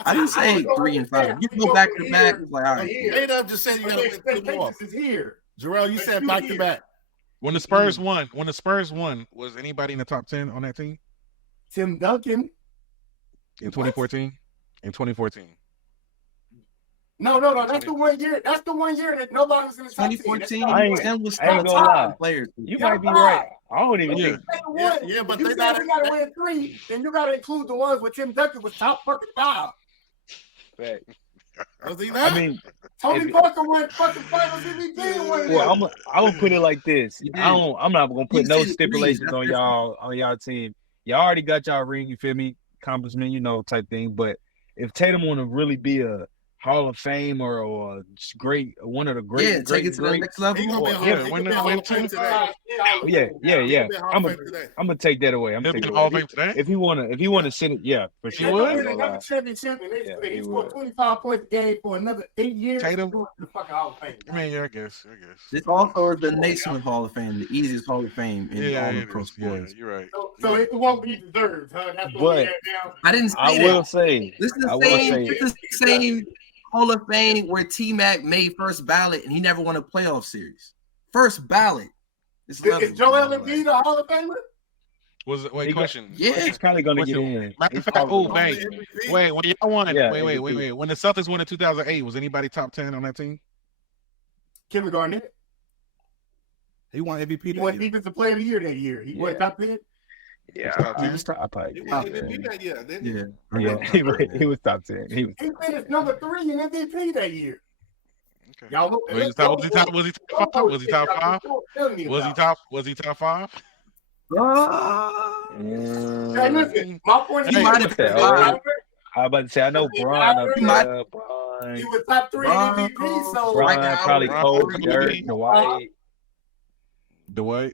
I didn't say 3 and 5. You go back to back. Like, all right. K-Dub just said you got to win 2 more. Jerrell, you said back to back. When the Spurs won, was anybody in the top 10 on that team? Tim Duncan. In 2014? In 2014. No. That's the 1 year. That's the 1 year that nobody was in the top 2014. Tim was top players. You might be right. I don't even think. Yeah, but you got to win 3, then you got to include the ones where Tim Duncan was top fucking 5. Was he not? I mean, Tony Parker won fucking finals MVP. Well, I'm gonna put it like this. I'm not gonna put no stipulations on y'all team. Y'all already got y'all ring. You feel me? Accomplishment, type thing. But if Tatum want to really be a Hall of Fame or one of the great, take it to the next level. Win Yeah. Been Hall I'm of Fame today. gonna take that away. He'll be in the Hall of Fame today. If he wanna send it, yeah, for He sure. would? I ain't gonna lie. Another championship, and Yeah, he he scored would. 25 points a game for another 8 years. Tatum? The fucking Hall of Fame. I mean, yeah, I guess. This also is the Naismith Hall of Fame, the easiest Hall of Fame in Yeah, all it of pro is. Yeah, sports. you're right. So it won't be deserved, huh? That's what But- we had down. I didn't say I that. will say, This is I the will same. say, This is the same Hall of Fame where T-Mac made first ballot and he never won a playoff series. First ballot. It's Is Joel Embiid a Hall of Famer? Was it? Wait, He question. Yeah. he's probably gonna get Question. in. Matter He's of fact, probably oh, gonna man. get in. Wait, when y'all won, Yeah, wait. MVP. When the Celtics won in 2008, was anybody top 10 on that team? Kevin Garnett. He won MVP. He that won year. Defensive Player of the Year that year. He won top 10. Yeah, top he 10? was top. I probably He get won in. MVP that year, didn't he? Yeah. Yeah, he was top 10. He was. He finished number 3 in MVP that year. Okay. Y'all look. Was he top 5? Was he top 5? Was he top 5? Was he top 5? Hey, listen, my point is, Hey, he might have what's been that, top. I was about to say, I know Bron up He there. He was top 3 in MVP. So Bron, now, probably Bron, Kobe, Kobe. Dirk, Dwight. Dwight,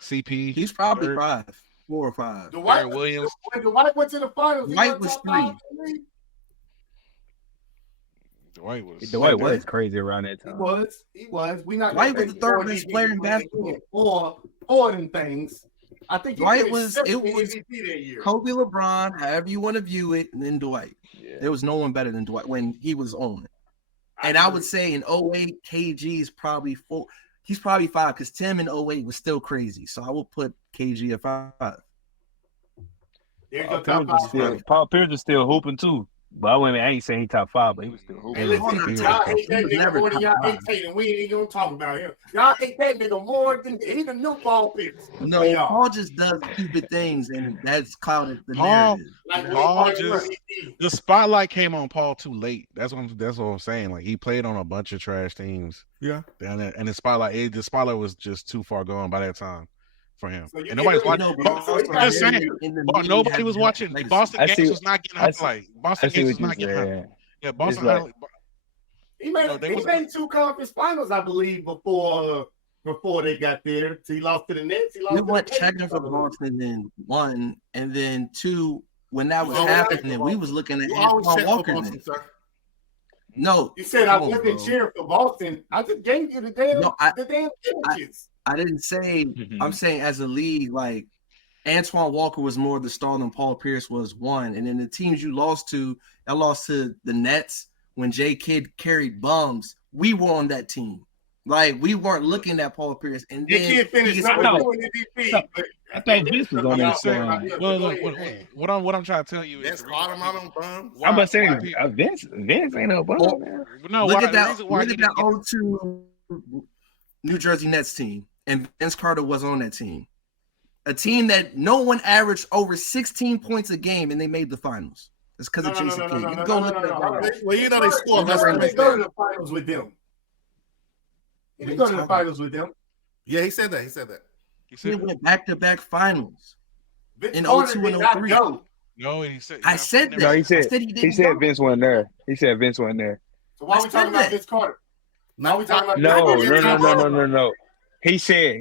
CP. He's probably Dirk, 5, 4 or 5. Larry Williams. When Dwight went to the finals, he Dwight won was top 5 in the league. Dwight was crazy around that He time. was. He was. We not. Dwight gonna was say the third he best won player in MVP basketball. for them things. I think he Dwight finished was- second it in was- MVP that year. Kobe, LeBron, however you want to view it, and then Dwight. Yeah. There was no one better than Dwight when he was on it. And I would say in 08, KG is probably 4. He's probably 5 because Tim in 08 was still crazy. So I will put KG at 5. There's Paul your top Pierce is 5. still, Paul Pierce is still hooping too. But I ain't saying he top 5, but he was still Hey, hooping. listen, Oh, no, y'all hate that he was nigga never more than top y'all hate 5. Tatum. We ain't even gonna talk about him. Y'all hate that nigga more than he the new Paul Pierce. No, y'all. Paul just does stupid things, and that's clouded the Paul- narrative. Like Paul Paul just- The spotlight came on Paul too late. That's what I'm saying. Like he played on a bunch of trash teams. Yeah. Down there, and the spotlight was just too far gone by that time for him. So you And nobody's can't watching. really Paul so he also got just saying, in the But media nobody has was no watching. legacy. Boston I games see- was not getting I see- highlight. Boston I see games what was you're not getting highlight. saying. Yeah, Boston. like- highlight- He made 2 conference finals, I believe, before they got there. So he lost to the Nets. He lost We to went the Nets. checking for Boston in 1, and then 2. When that was You always check happening, for we Boston. was looking at You always Antoine check for Walker. Boston, then. sir. No, You said I come on, wasn't bro. cheering for Boston. I just gave you the damn No, images. I didn't say. I'm saying as a league, like Antoine Walker was more the star than Paul Pierce was 1. And then the teams you lost to, I lost to the Nets when J Kidd carried bums. We were on that team. Like we weren't looking at Paul Pierce. And Your then kid finished he's number no. 2 in MVP. No. but- I thought Vince was on that squad. Well, Go look, ahead. what I'm trying to tell you is That's the reason Harlem why out on bums. why- I'm about to say why people- Vince ain't no bum, man. No, look why, at the that. reason why Look he at didn't that get- 02 New Jersey Nets team, and Vince Carter was on that team. A team that no one averaged over 16 points a game, and they made the finals. It's because of Jason Kidd. You go look at that. Well, you know they scored less He than didn't go to the finals with them. He didn't go to the finals with them. Yeah, he said that. He He said went back-to-back finals. Vince In Carter 02 did and not 03. go. no, and he said I said never- No, that. he said I said he he didn't said go. Vince wasn't there. He said Vince wasn't there. So why are we I talking said about that. Vince Carter? Now we talking about No. He said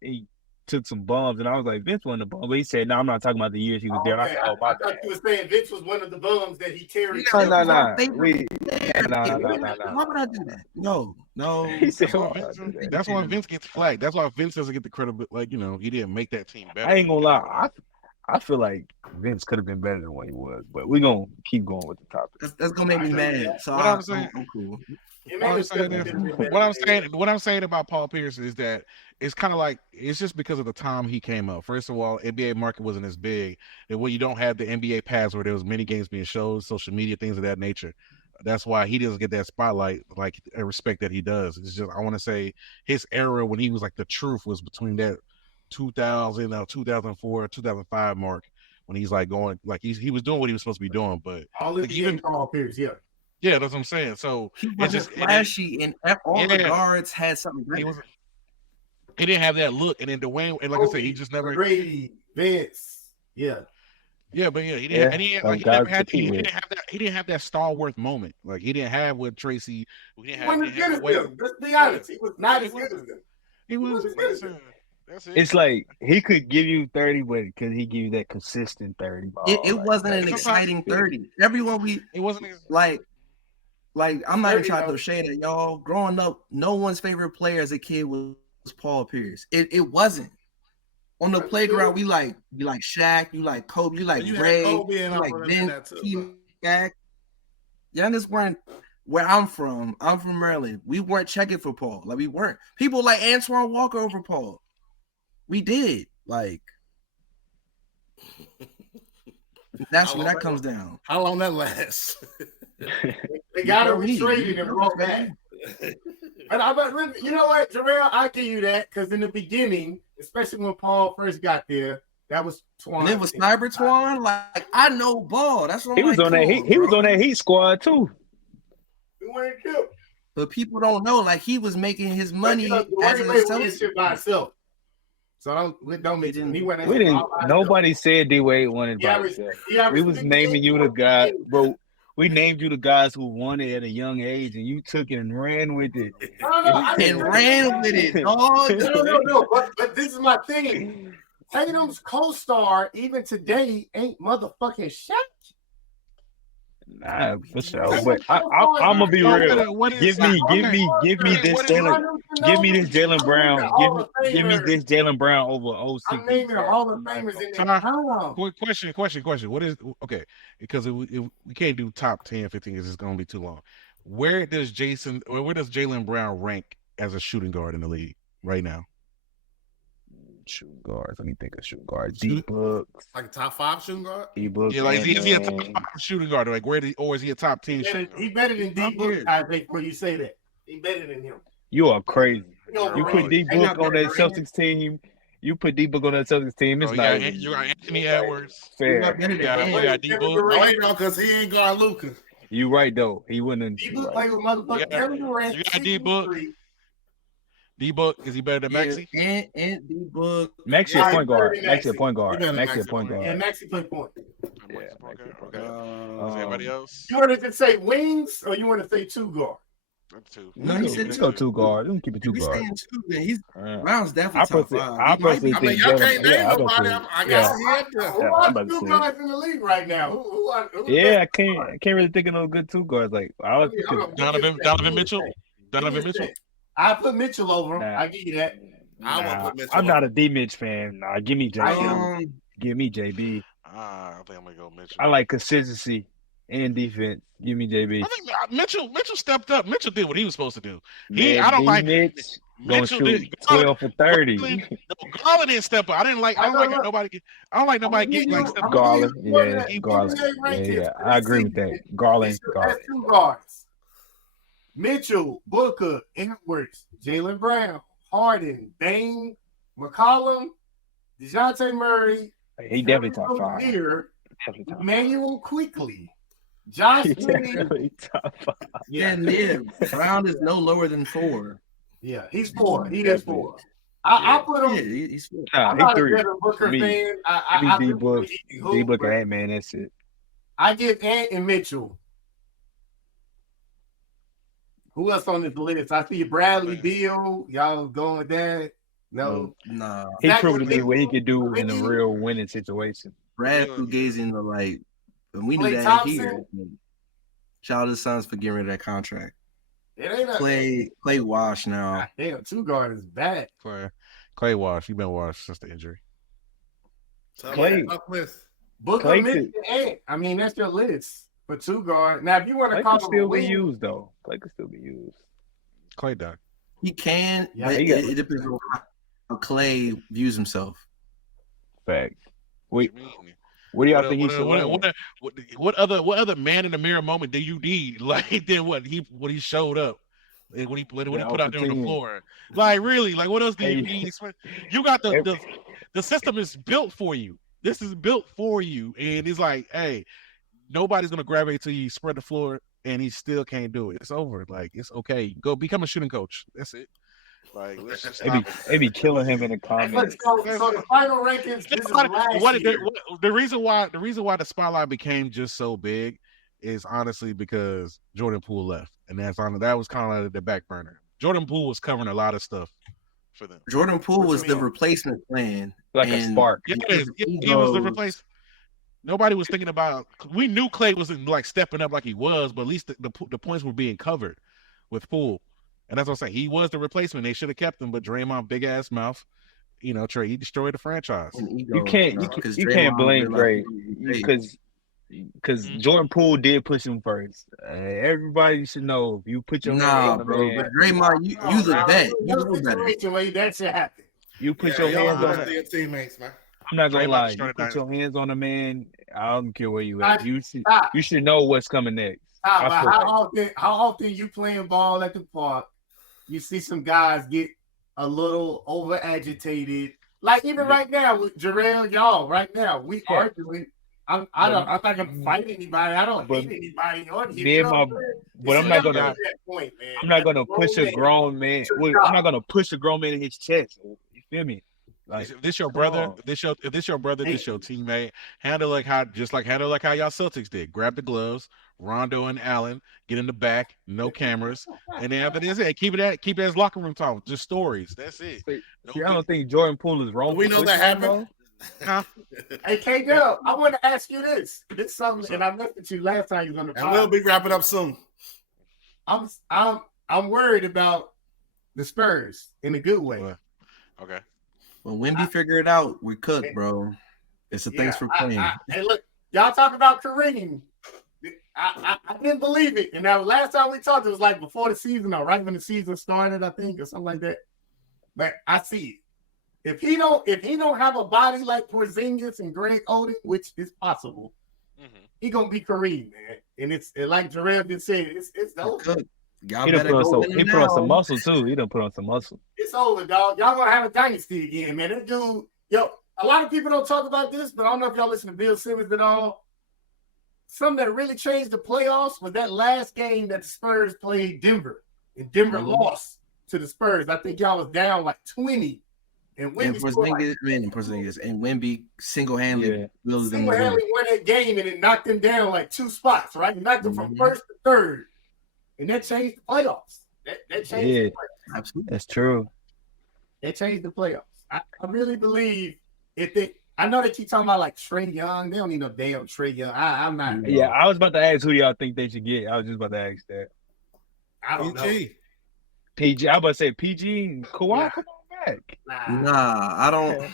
he took some bums, and I was like, Vince wasn't a bum, but he said, no, I'm not talking about the years he was there. And I said, oh, my I thought bad. you were saying Vince was one of the bums that he carried. No. Why No. would I do that? No. He said, That's why Vince gets flagged. That's why Vince doesn't get the credit. Like he didn't make that team better. I ain't gonna lie. I feel like Vince could have been better than what he was, but we're gonna keep going with the topic. That's gonna make me mad. So What I'm saying- I'm cool. What I'm saying about Paul Pierce is that it's kind of like it's just because of the time he came up. First of all, NBA market wasn't as big, and when you don't have the NBA pass where there was many games being showed, social media, things of that nature. That's why he doesn't get that spotlight, like a respect that he does. It's just I want to say his era when he was like the truth was between that 2000, 2004, 2005 mark when he's like going like he was doing what he was supposed to be doing, but All like, of even Paul Pierce, yeah. yeah, that's what I'm saying. So He it's wasn't just flashy, and all the Yeah. guards had something he great. he didn't have that look, and then Dwayne, and like I said, he just never. Brady, Vince, yeah. Yeah, but yeah, he didn't. Yeah, And he some like he never guys had. He compete with. didn't have that. He didn't have that stalwart moment. Like he didn't have with Tracy. We He didn't have. wasn't He as didn't have good as Wade. them. Let's be honest. He was not He as good as wasn't. them. He was. wasn't Like I good. said, That's it. It's like he could give you 30, but because he give you that consistent 30 ball. It wasn't an exciting 30. Everyone it wasn't like I'm not even trying to shade at y'all. Growing up, no one's favorite player as a kid was Paul Pierce. It wasn't. On the playground, we like Shaq, you like Kobe, you like Ray, you like Vince, T-Mac. Y'all just weren't where I'm from. I'm from Maryland. We weren't checking for Paul. Like we weren't. People like Antoine Walker over Paul. We did. Like that's where that comes down. How long that lasts? They got him traded and brought back. But you know what, Jerrell, I give you that because in the beginning, especially when Paul first got there, that was Twan. And it was Sniper Twan. Like I know ball. That's what he was on that heat. He was on that Heat squad too. He weren't killed. But people don't know. Like he was making his money as a shit by himself. So don't make it. We didn't. Nobody said D-Wade wanted by himself. We was naming you the guy, bro. We named you the guys who won it at a young age, and you took it and ran with it. Ran with it, dog. No. But this is my thing. Tatum's co-star, even today, ain't motherfucking Shaq. Nah, for sure. But I'm gonna be real. Give me this Jaylen Brown. Give me this Jaylen Brown over 06. I'm naming Hall of Famers in there. Question. What is okay? Because we can't do top 10, 15 because it's gonna be too long. Where does Jaylen Brown rank as a shooting guard in the league right now? Shooting guards. Let me think of shooting guards. D-Book. Like a top 5 shooting guard? D-Book. Yeah, like is he a top 5 shooting guard? Like or is he a top 10 shooting guard? He better than D-Book, I think, when you say that. He better than him. You are crazy. You put D-Book on that Celtics team. You put D-Book on that Celtics team. It's not. You got Anthony Edwards. Fair. You got D-Book. No, ain't no, because he ain't guard Luka. You right though. He wouldn't. D-Book like a motherfucker. Kevin Durant. You got D-Book. D-Book, is he better than Maxey? And D-Book. Maxey a point guard. Maxey a point guard. Yeah, Maxey play point. Okay. Anybody else? You want to say wings or you want to say 2 guard? No, he said 2. Go 2 guard. Don't keep it 2 guard. He's Brown's definitely top 5. I personally think y'all can't name nobody. I guess who are 2 guards in the league right now? Who I can't really think of no good 2 guards. Like I was Donovan Mitchell. I put Mitchell over him. I give you that. I'm not a D-Mitch fan. Nah, give me JB. Give me JB. I think I'm gonna go Mitchell. I like consistency and defense. Give me JB. I think Mitchell stepped up. Mitchell did what he was supposed to do. I don't like Mitch. Mitchell did 12 for 30. Garland didn't step up. I don't like nobody getting like step up. Garland. Yeah. I agree with that. Garland. 2 guards. Mitchell, Booker, Edwards, Jaylen Brown, Harden, Bane, McCollum, DeJounte Murray. He definitely top 5. Here, Emmanuel Quickly, Josh Green. Brown is no lower than 4. Yeah, he's 4. He is 4. I put him. Yeah, he's 4. I'm not a Devin Booker fan. I D-Book and Ant-Man, that's it. I give Ant and Mitchell. Who else on this list? I see Bradley Beal. Y'all going with that? No. Nah. He proved to me what he could do in a real winning situation. Brad Fugazi, like, we knew that here. Shout out to the Suns for getting rid of that contract. It ain't Clay Wash now. Damn, 2 guard is bad. Clay Wash. You've been washed since the injury. Clay. Booker, Mitchell, Ant. I mean, that's your list. For 2 guard. Now, if you want to call him still be used, though. Clay could still be used. Clay Doc. He can, but it depends on how Clay views himself. Fact. Wait, what do y'all think he should what other man in the mirror moment do you need? Like then when he showed up and when he put out there on the floor. Like really, like what else do you need? You got the system is built for you. This is built for you, and it's like, hey. Nobody's gonna gravitate to you, spread the floor, and he still can't do it. It's over. Like it's okay. Go become a shooting coach. That's it. Like let's just it be killing him in the comments. So the final rankings. The reason why the spotlight became just so big is honestly because Jordan Poole left, and that was kind of the back burner. Jordan Poole was covering a lot of stuff for them. Jordan Poole was the replacement plan. Like a spark. Yeah, he was the replacement. Nobody was thinking about. We knew Clay wasn't like stepping up like he was, but at least the points were being covered with Poole, and that's what I'm saying. He was the replacement. They should have kept him, but Draymond, big ass mouth, Trey, he destroyed the franchise. You can't blame Dre because Jordan Poole did push him first. Everybody should know if you put your hands on bro. man. But Draymond, you the vet. You know better. That shit happened. You put your hands on your teammates, man. I'm not gonna lie. You put your hands on a man. I don't care where you at. You should know what's coming next. How often you playing ball at the park? You see some guys get a little over agitated. Like even right now with Jerrell, y'all. Right now we arguing. I'm not gonna fight anybody. I don't hate anybody on here. But I'm not gonna push a grown man. I'm not gonna push a grown man in his chest. You feel me? Like, if this your brother, this your teammate. Handle like how y'all Celtics did. Grab the gloves, Rondo and Allen, get in the back, no cameras, and then after this, keep it as locker room talk, just stories. That's it. I don't think Jordan Poole is wrong. We know that happened. Huh? Hey, K-Dub, I want to ask you this. This is something, and I mentioned to you last time you was on the podcast. And we'll be wrapping up soon. I'm worried about the Spurs in a good way. Okay. When Wemby figure it out, we're cooked, bro. It's a thanks for playing. Hey, look, y'all talk about Kareem. I didn't believe it. And now last time we talked, it was like before the season or right when the season started, I think, or something like that. But I see it. If he don't have a body like Porzingis and Greg Oden, which is possible, he gonna be Kareem, man. And it's like Jerrell just said, it's over. He put on some muscle too. He done put on some muscle. It's over, dog. Y'all gonna have a dynasty again, man. That dude, a lot of people don't talk about this, but I don't know if y'all listen to Bill Simmons at all. Something that really changed the playoffs was that last game that the Spurs played Denver, and Denver lost to the Spurs. I think y'all was down like 20, and Porzingis and Wemby single-handedly won that game, and it knocked them down like 2 spots, right? It knocked them from first to third. And that changed the playoffs. That changed the playoffs. Absolutely. That's true. That changed the playoffs. I really believe I know they keep talking about like Trae Young. They don't need no damn Trae Young. I'm not. Yeah, I was about to ask who y'all think they should get. I was just about to ask that. I don't know. PG. I was about to say PG and Kawhi. Come on back. Nah, I don't.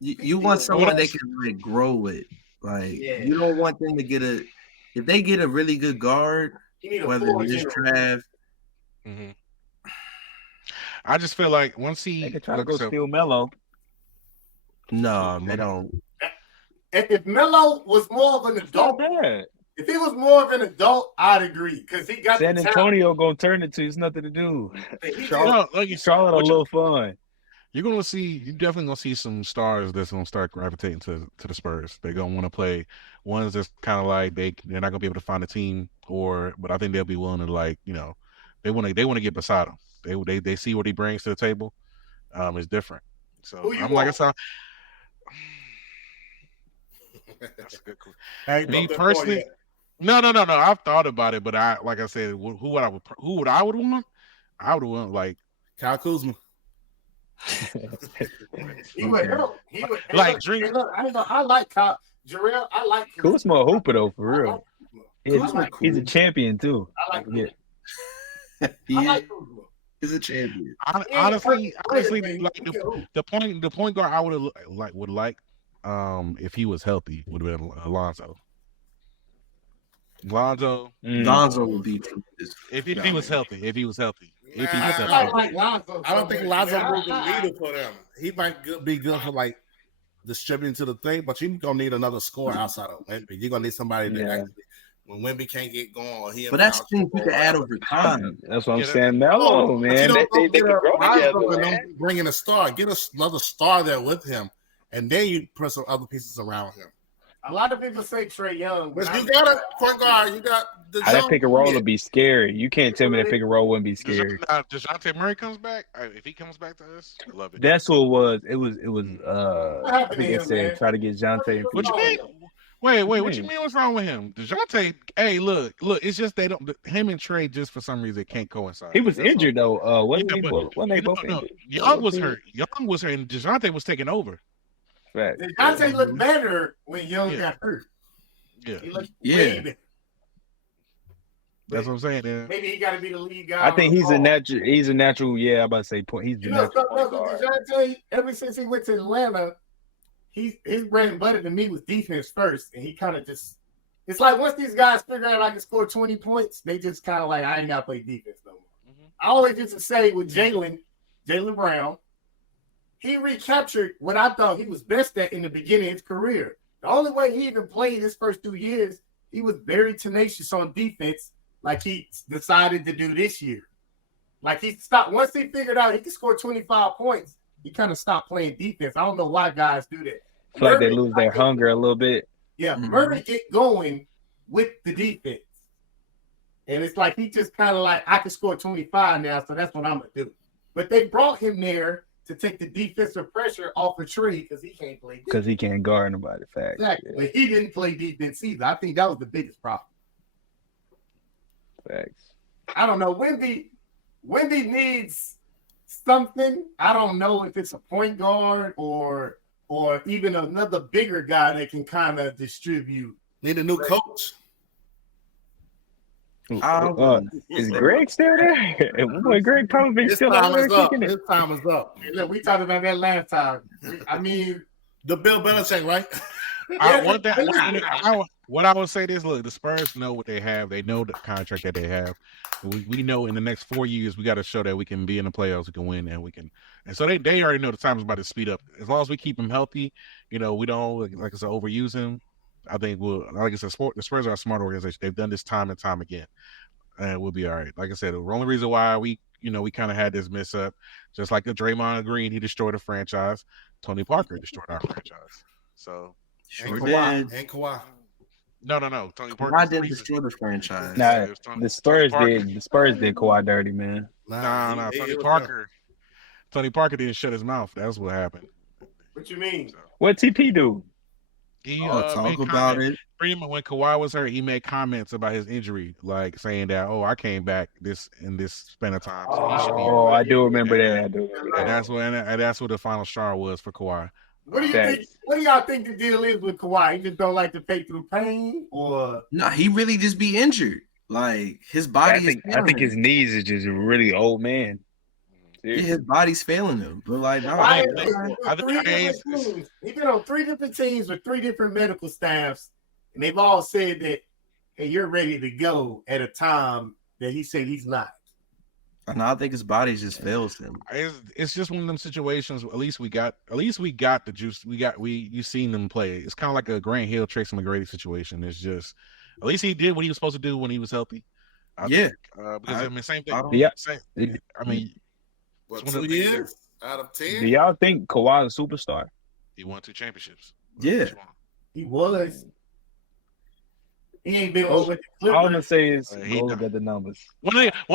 You want someone they can like grow with. Like you don't want them to get if they get a really good guard. Whether it's Trav, I just feel like once they could try to go steal Melo. No, they don't. If Melo was more of an adult, if he was more of an adult, I'd agree because he got San Antonio gonna turn it to. It's nothing to do. Charlotte a little fun. You're definitely gonna see some stars that's gonna start gravitating to the Spurs. They're gonna want to play ones that's kind of like they're not gonna be able to find a team, but I think they'll be willing to they want to get beside him. They see what he brings to the table. It's different. So I'm like I saw. That's a good question. Me personally, no. I've thought about it, but like I said, who would I want? I would want like Kyle Kuzma. He would help. Like drink. I like Kyle. Jerrell, I like Kuzma a hooper though, for real. He's a champion too. I like Kuzma. I like Kuzma. He's a champion. Honestly, like the point guard I would like if he was healthy would have been Alonzo. Lonzo would be if he was healthy. I don't think Lonzo will be leader for them. He might be good for like distributing to the thing, but you're gonna need another scorer outside of Wemby. You're gonna need somebody to actually, when Wemby can't get going, but that's things you can add over time. That's what I'm saying. Melo, man, they can grow together. Don't bring in a star. Get another star there with him, and then you put some other pieces around him. A lot of people say Trae Young, but you got a point guard. You got the that pick and roll would be scary. You can't tell me that pick and roll wouldn't be scary. DeJounte Murray comes back. If he comes back to us, I love it. That's what it was. It was. I think they said try to get DeJounte. What you mean? Wait, what you mean? What's wrong with him? DeJounte, hey, look, it's just they don't. Him and Trey just for some reason can't coincide. He was That's injured though. Wasn't Yeah, he? but Wasn't they both no, injured? Young was hurt. Young was hurt, and DeJounte was taking over. Fact. DeJounte looked better when Young got hurt. Yeah, He looked way better. That's what I'm saying. Man. Maybe he got to be the lead guy. I think he's a natural. He's a natural. Yeah, I'm about to say point. He's the natural point guard. DeJounte, ever since he went to Atlanta, his bread and butter to me was defense first, and he kind of just. It's like once these guys figure out I can score 20 points, they just kind of like I ain't got to play defense no more. I always used to say with Jaylen Brown, he recaptured what I thought he was best at in the beginning of his career. The only way he even played his first 2 years, he was very tenacious on defense. Like he decided to do this year. Like he stopped once he figured out he could score 25 points, he kind of stopped playing defense. I don't know why guys do that. It's like they lose their hunger a little bit. Yeah, Murray get going with the defense. And it's like he just kind of like, I can score 25 now, so that's what I'm going to do. But they brought him there to take the defensive pressure off of Trey because he can't play defense. Because he can't guard nobody. Fact. Exactly. But he didn't play defense either. I think that was the biggest problem. Facts. I don't know. Wemby needs something. I don't know if it's a point guard or even another bigger guy that can kind of distribute. Need a new coach. Is Greg still there? Boy, Greg Popovich still out there kicking it. His time is up. Hey, look, we talked about that last time. I mean, the Bill Belichick, right? What I would say is, look, the Spurs know what they have. They know the contract that they have. We know in the next 4 years we got to show that we can be in the playoffs, we can win, and we can. And so they already know the time is about to speed up. As long as we keep him healthy, we don't, like I said, overuse him. I think like I said, the Spurs are a smart organization. They've done this time and time again, and we'll be all right. Like I said, the only reason why we kind of had this mess up, just like the Draymond Green, he destroyed the franchise. Tony Parker destroyed our franchise. So and Kawhi. No. Tony Parker. I didn't destroy the franchise. Nah, the Spurs did. The Spurs did Kawhi dirty, man. Nah. Tony Parker didn't shut his mouth. That's what happened. What you mean? What TP do? He talk about it. When Kawhi was hurt, he made comments about his injury, like saying that, I came back in this span of time. So I do remember that. And that's what the final straw was for Kawhi. What do you think? What do y'all think the deal is with Kawhi? He just don't like to pay through pain, or no? He really just be injured. Like his body. I think his knees is just a really old man. Yeah, his body's failing him. But like, no, he's been on 3 different teams with 3 different medical staffs, and they've all said that, hey, you're ready to go at a time that he said he's not. And I think his body just fails him. It's just one of them situations. At least we got the juice. You seen them play. It's kind of like a Grant Hill, Tracy McGrady situation. It's just at least he did what he was supposed to do when he was healthy. I think, because same thing. I mean. What, 2 years out of 10? Do y'all think Kawhi is a superstar? He won 2 championships. Yeah, he was. He ain't been over the Clippers. All I'm gonna say is go look at the numbers. One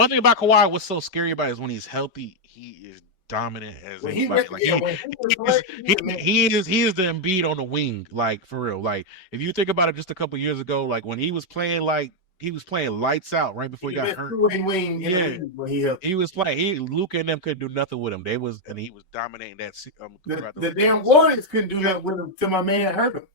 thing about Kawhi, what's so scary about it is when he's healthy, he is dominant as anybody. He is the Embiid on the wing, like for real. Like if you think about it, just a couple years ago, like when he was playing lights out right before he got hurt. He was playing. Luka and them couldn't do nothing with him. He was dominating that. The damn Warriors couldn't do nothing with him till my man hurt him.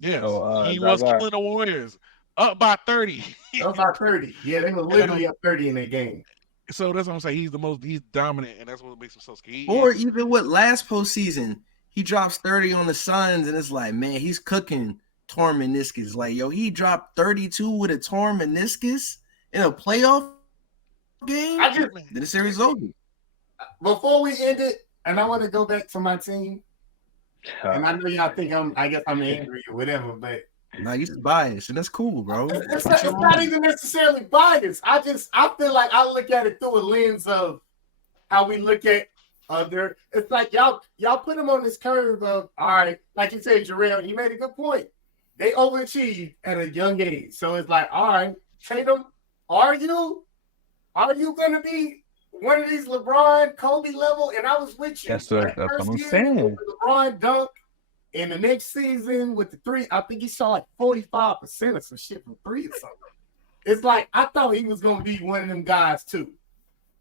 Yeah, he was killing the Warriors up by 30. Up by 30. Yeah, they were literally up 30 in that game. So that's what I'm saying. He's dominant, and that's what makes him so scary. Or even what last postseason, he drops 30 on the Suns, and it's like, man, he's cooking. Torn meniscus, like he dropped 32 with a torn meniscus in a playoff game. Then the series over. Before we end it, and I want to go back to my team. And I know y'all think I guess I'm angry or whatever, but no, you just biased, and that's cool, bro. It's not even necessarily biased. I feel like I look at it through a lens of how we look at other. It's like y'all put them on this curve of all right, like you said, Jerrell, you made a good point. They overachieved at a young age. So it's like, all right, Tatum, are you going to be one of these LeBron, Kobe level? And I was with you. That's what I'm saying. LeBron dunk, In the next season with the three, I think he shot like 45% or some shit from three or something. It's like I thought he was gonna be one of them guys too.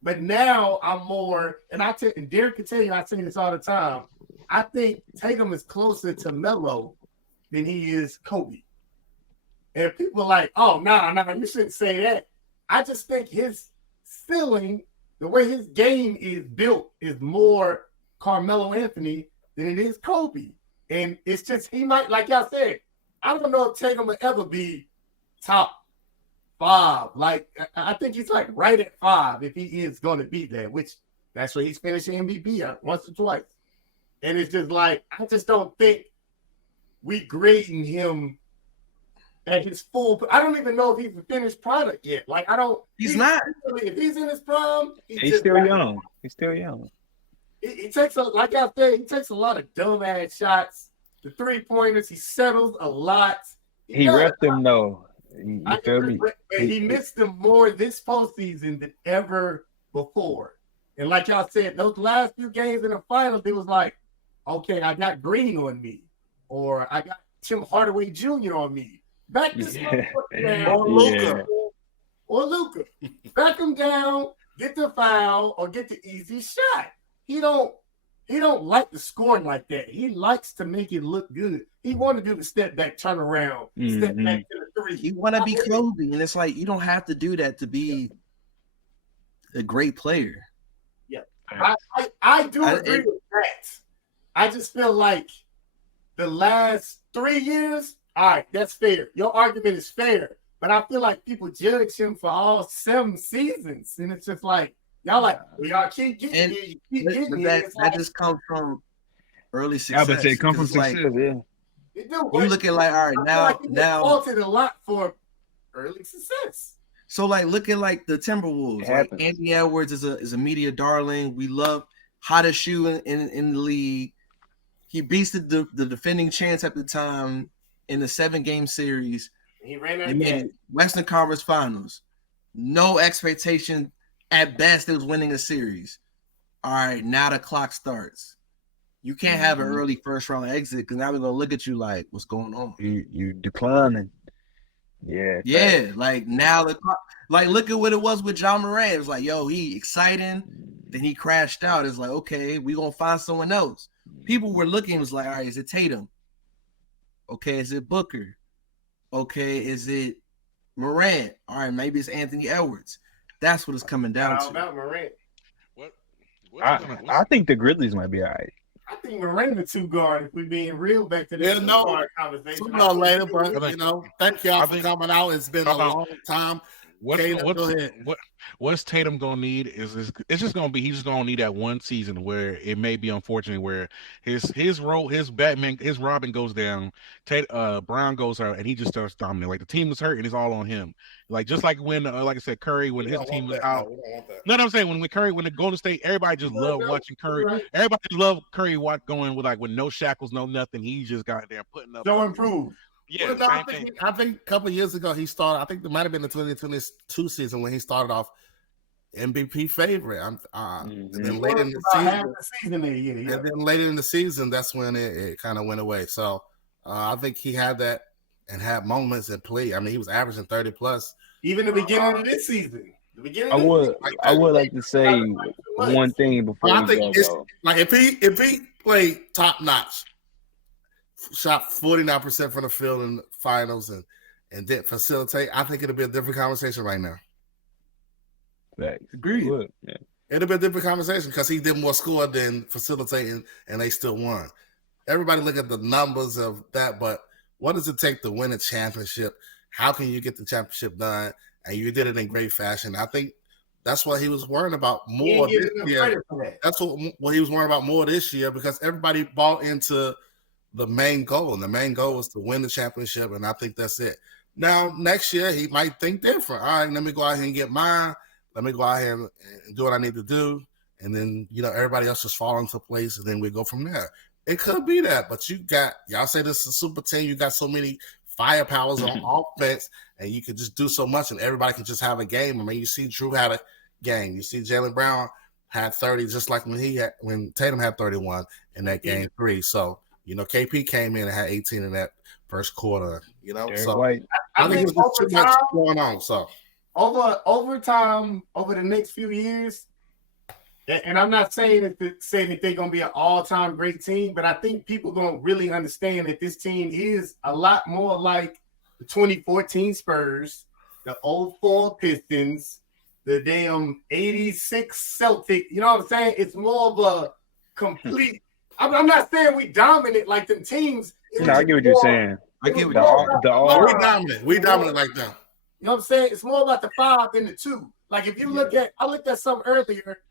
But now I'm more, and Derrick can tell you, I say this all the time. I think Tatum is closer to Melo than he is Kobe. And people are like, oh, no, you shouldn't say that. I just think his ceiling, the way his game is built, is more Carmelo Anthony than it is Kobe. And it's just, he might, like y'all said, I don't know if Tatum will ever be top 5. Like, I think he's like right at 5 if he is going to be there, which that's where he's finishing MVP at once or twice. And it's just like, I just don't think we grading him at his full. I don't even know if he's a finished product yet. Like, I don't. He's not. If he's in his prime, he's still young. He's still young. It takes like I said, he takes a lot of dumbass shots. The 3-pointers, he settles a lot. He repped them though. He missed them more this postseason than ever before. And like y'all said, those last few games in the finals, it was like, okay, I got Green on me, or I got Tim Hardaway Jr. on me. Back this motherfucker down, or Luka. Back him down, get the foul, or get the easy shot. He don't like the scoring like that. He likes to make it look good. He want to do the step back, turn around, step back to the 3. He want to be Kobe, and it's like you don't have to do that to be a great player. Yeah, I do agree with that. I just feel like the last 3 years, all right, that's fair. Your argument is fair, but I feel like people judge him for all 7 seasons, and it's just like, y'all keep getting here. You keep getting here. That just comes from early success. Yeah, but it comes from success, yeah. You look at like, all right, now faulted a lot for early success. So like, look at like the Timberwolves. Like Anthony Edwards is a media darling. We love hottest shoe in the league. He beats the defending champs at the time in the 7-game series. He ran out. They made Western Conference Finals. No expectation. At best, it was winning a series. All right, now the clock starts. You can't have an early first-round exit because now we're going to look at you like, what's going on? You declining. Yeah. Yeah, like now the clock. Like, look at what it was with John Morant. It was like, yo, he exciting. Then he crashed out. It's like, okay, we're going to find someone else. People were looking. It was like, all right, is it Tatum? Okay, is it Booker? Okay, is it Morant? All right, maybe it's Anthony Edwards. That's what it's coming down to. About Morant. I think the Grizzlies might be all right. I think Morant the 2 guard. If we're being real, back to this conversation. Sooner or later, but thank y'all for coming out. It's been a long time. What's Tatum gonna need is it's just gonna be he's just gonna need that one season where it may be unfortunate where his role, his Robin goes down, Brown goes out, and he just starts dominating. Like the team is hurt and it's all on him. Like just like when like I said, Curry when his team was out. No, I'm saying when the Golden State, everybody just loved watching Curry. Right. Everybody loved Curry going with no shackles, no nothing. He just got there putting up. So improved. Yeah, I think a couple of years ago he started. I think it might have been the 2022 season when he started off MVP favorite. And then later in the season, and then later in the season, that's when it kind of went away. So I think he had that and had moments at play. I mean, he was averaging 30 plus. Even the beginning of this season. I would like to say one thing before. I think it's like if he played top notch. Shot 49% from the field in the finals and didn't facilitate, I think it'll be a different conversation right now. Agreed. Yeah. It'll be a different conversation because he did more score than facilitating and they still won. Everybody look at the numbers of that, but what does it take to win a championship? How can you get the championship done? And you did it in great fashion. I think that's what he was worrying about more this year. That's what he was worrying about more this year because everybody bought into the main goal, and the main goal was to win the championship, and I think that's it. Now, next year, he might think different. All right, let me go out here and get mine. Let me go out here and do what I need to do, and then, everybody else just fall into place, and then we go from there. It could be that, but y'all say this is a super team. You got so many firepowers on offense, and you can just do so much, and everybody can just have a game. I mean, you see Drew had a game. You see Jaylen Brown had 30, just like when Tatum had 31 in that game 3. So, You know, KP came in and had 18 in that first quarter. You know, Derrick so White. I think it's just too much going on. So overtime over the next few years, and I'm not saying that they're gonna be an all-time great team, but I think people gonna really understand that this team is a lot more like the 2014 Spurs, the 04 Pistons, the damn 86 Celtic. You know what I'm saying? It's more of a complete. I'm not saying we dominant like them teams. No, I get what you're saying. I get what we dominant. We dominant like them. You know what I'm saying? It's more about the 5 than the 2. Like if you look at, I looked at something earlier.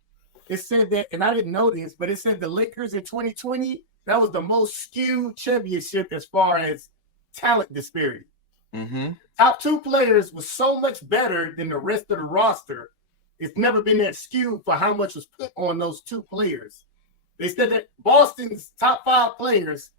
It said that, and I didn't know this, but it said the Lakers in 2020, that was the most skewed championship as far as talent disparity. Mm-hmm. Top 2 players was so much better than the rest of the roster. It's never been that skewed for how much was put on those 2 players. They said that Boston's top 5 players,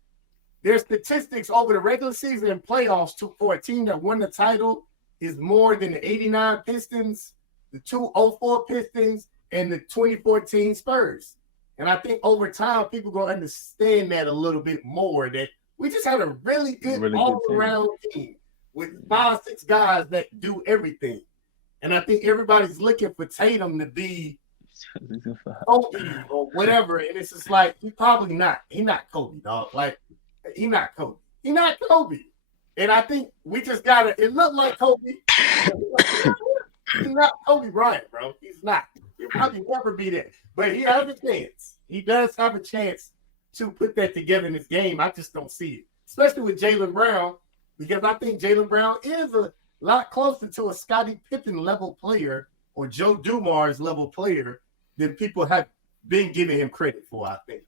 their statistics over the regular season and playoffs for a team that won the title is more than the 89 Pistons, the 2004 Pistons, and the 2014 Spurs. And I think over time, people are going to understand that a little bit more, that we just had a really good all-around team with 5-6 guys that do everything. And I think everybody's looking for Tatum to be Kobe or whatever. And it's just like, he's probably not. He's not Kobe, dog. Like, he's not Kobe. He's not Kobe. And I think we just got to, it looked like Kobe. He's not Kobe Bryant, bro. He's not. He'll probably never be that. But he has a chance. He does have a chance to put that together in this game. I just don't see it. Especially with Jaylen Brown, because I think Jaylen Brown is a lot closer to a Scottie Pippen level player or Joe Dumars level player than people have been giving him credit for, I think.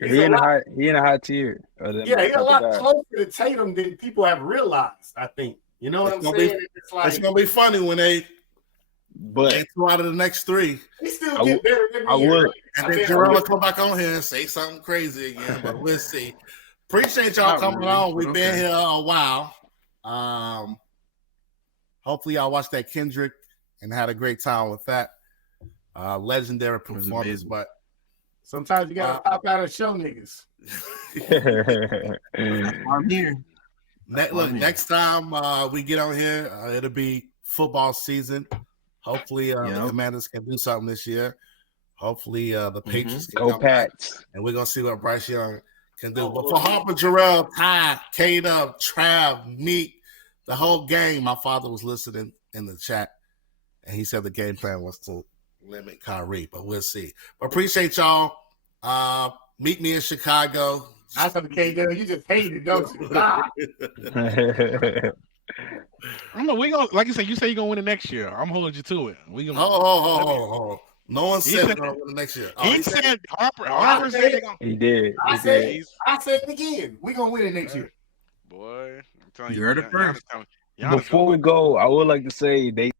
He in a high tier. He's a lot closer to Tatum than people have realized, I think. You know what I'm saying? It's going to be funny when they throw out of the next 3. He still get better than me. And then Jerrell will come back on here and say something crazy again, but we'll see. Appreciate y'all coming on. We've been here a while. Hopefully y'all watched that Kendrick and had a great time with that. Legendary performance, but sometimes you gotta pop out and show niggas. I'm here. Next time we get on here, it'll be football season. Hopefully the Commanders can do something this year. Hopefully the Patriots can go Pats. And we're gonna see what Bryce Young can do. But for Harper, Jerrell, Ty, K-Dub, Trav, Mique, the whole game, my father was listening in the chat, and he said the game plan was to limit Kyrie, but we'll see. But appreciate y'all. Meet me in Chicago. I said, K-Dub, you just hate it, don't you? I don't know. We gonna, like you said, you say you're gonna win it next year. I'm holding you to it. We gonna. Oh. No one said we're gonna win it next year. He said Harper said they're gonna. He did. I said it again. We're gonna win it next year. Boy, I'm telling you. You heard it first. Before we go, I would like to say they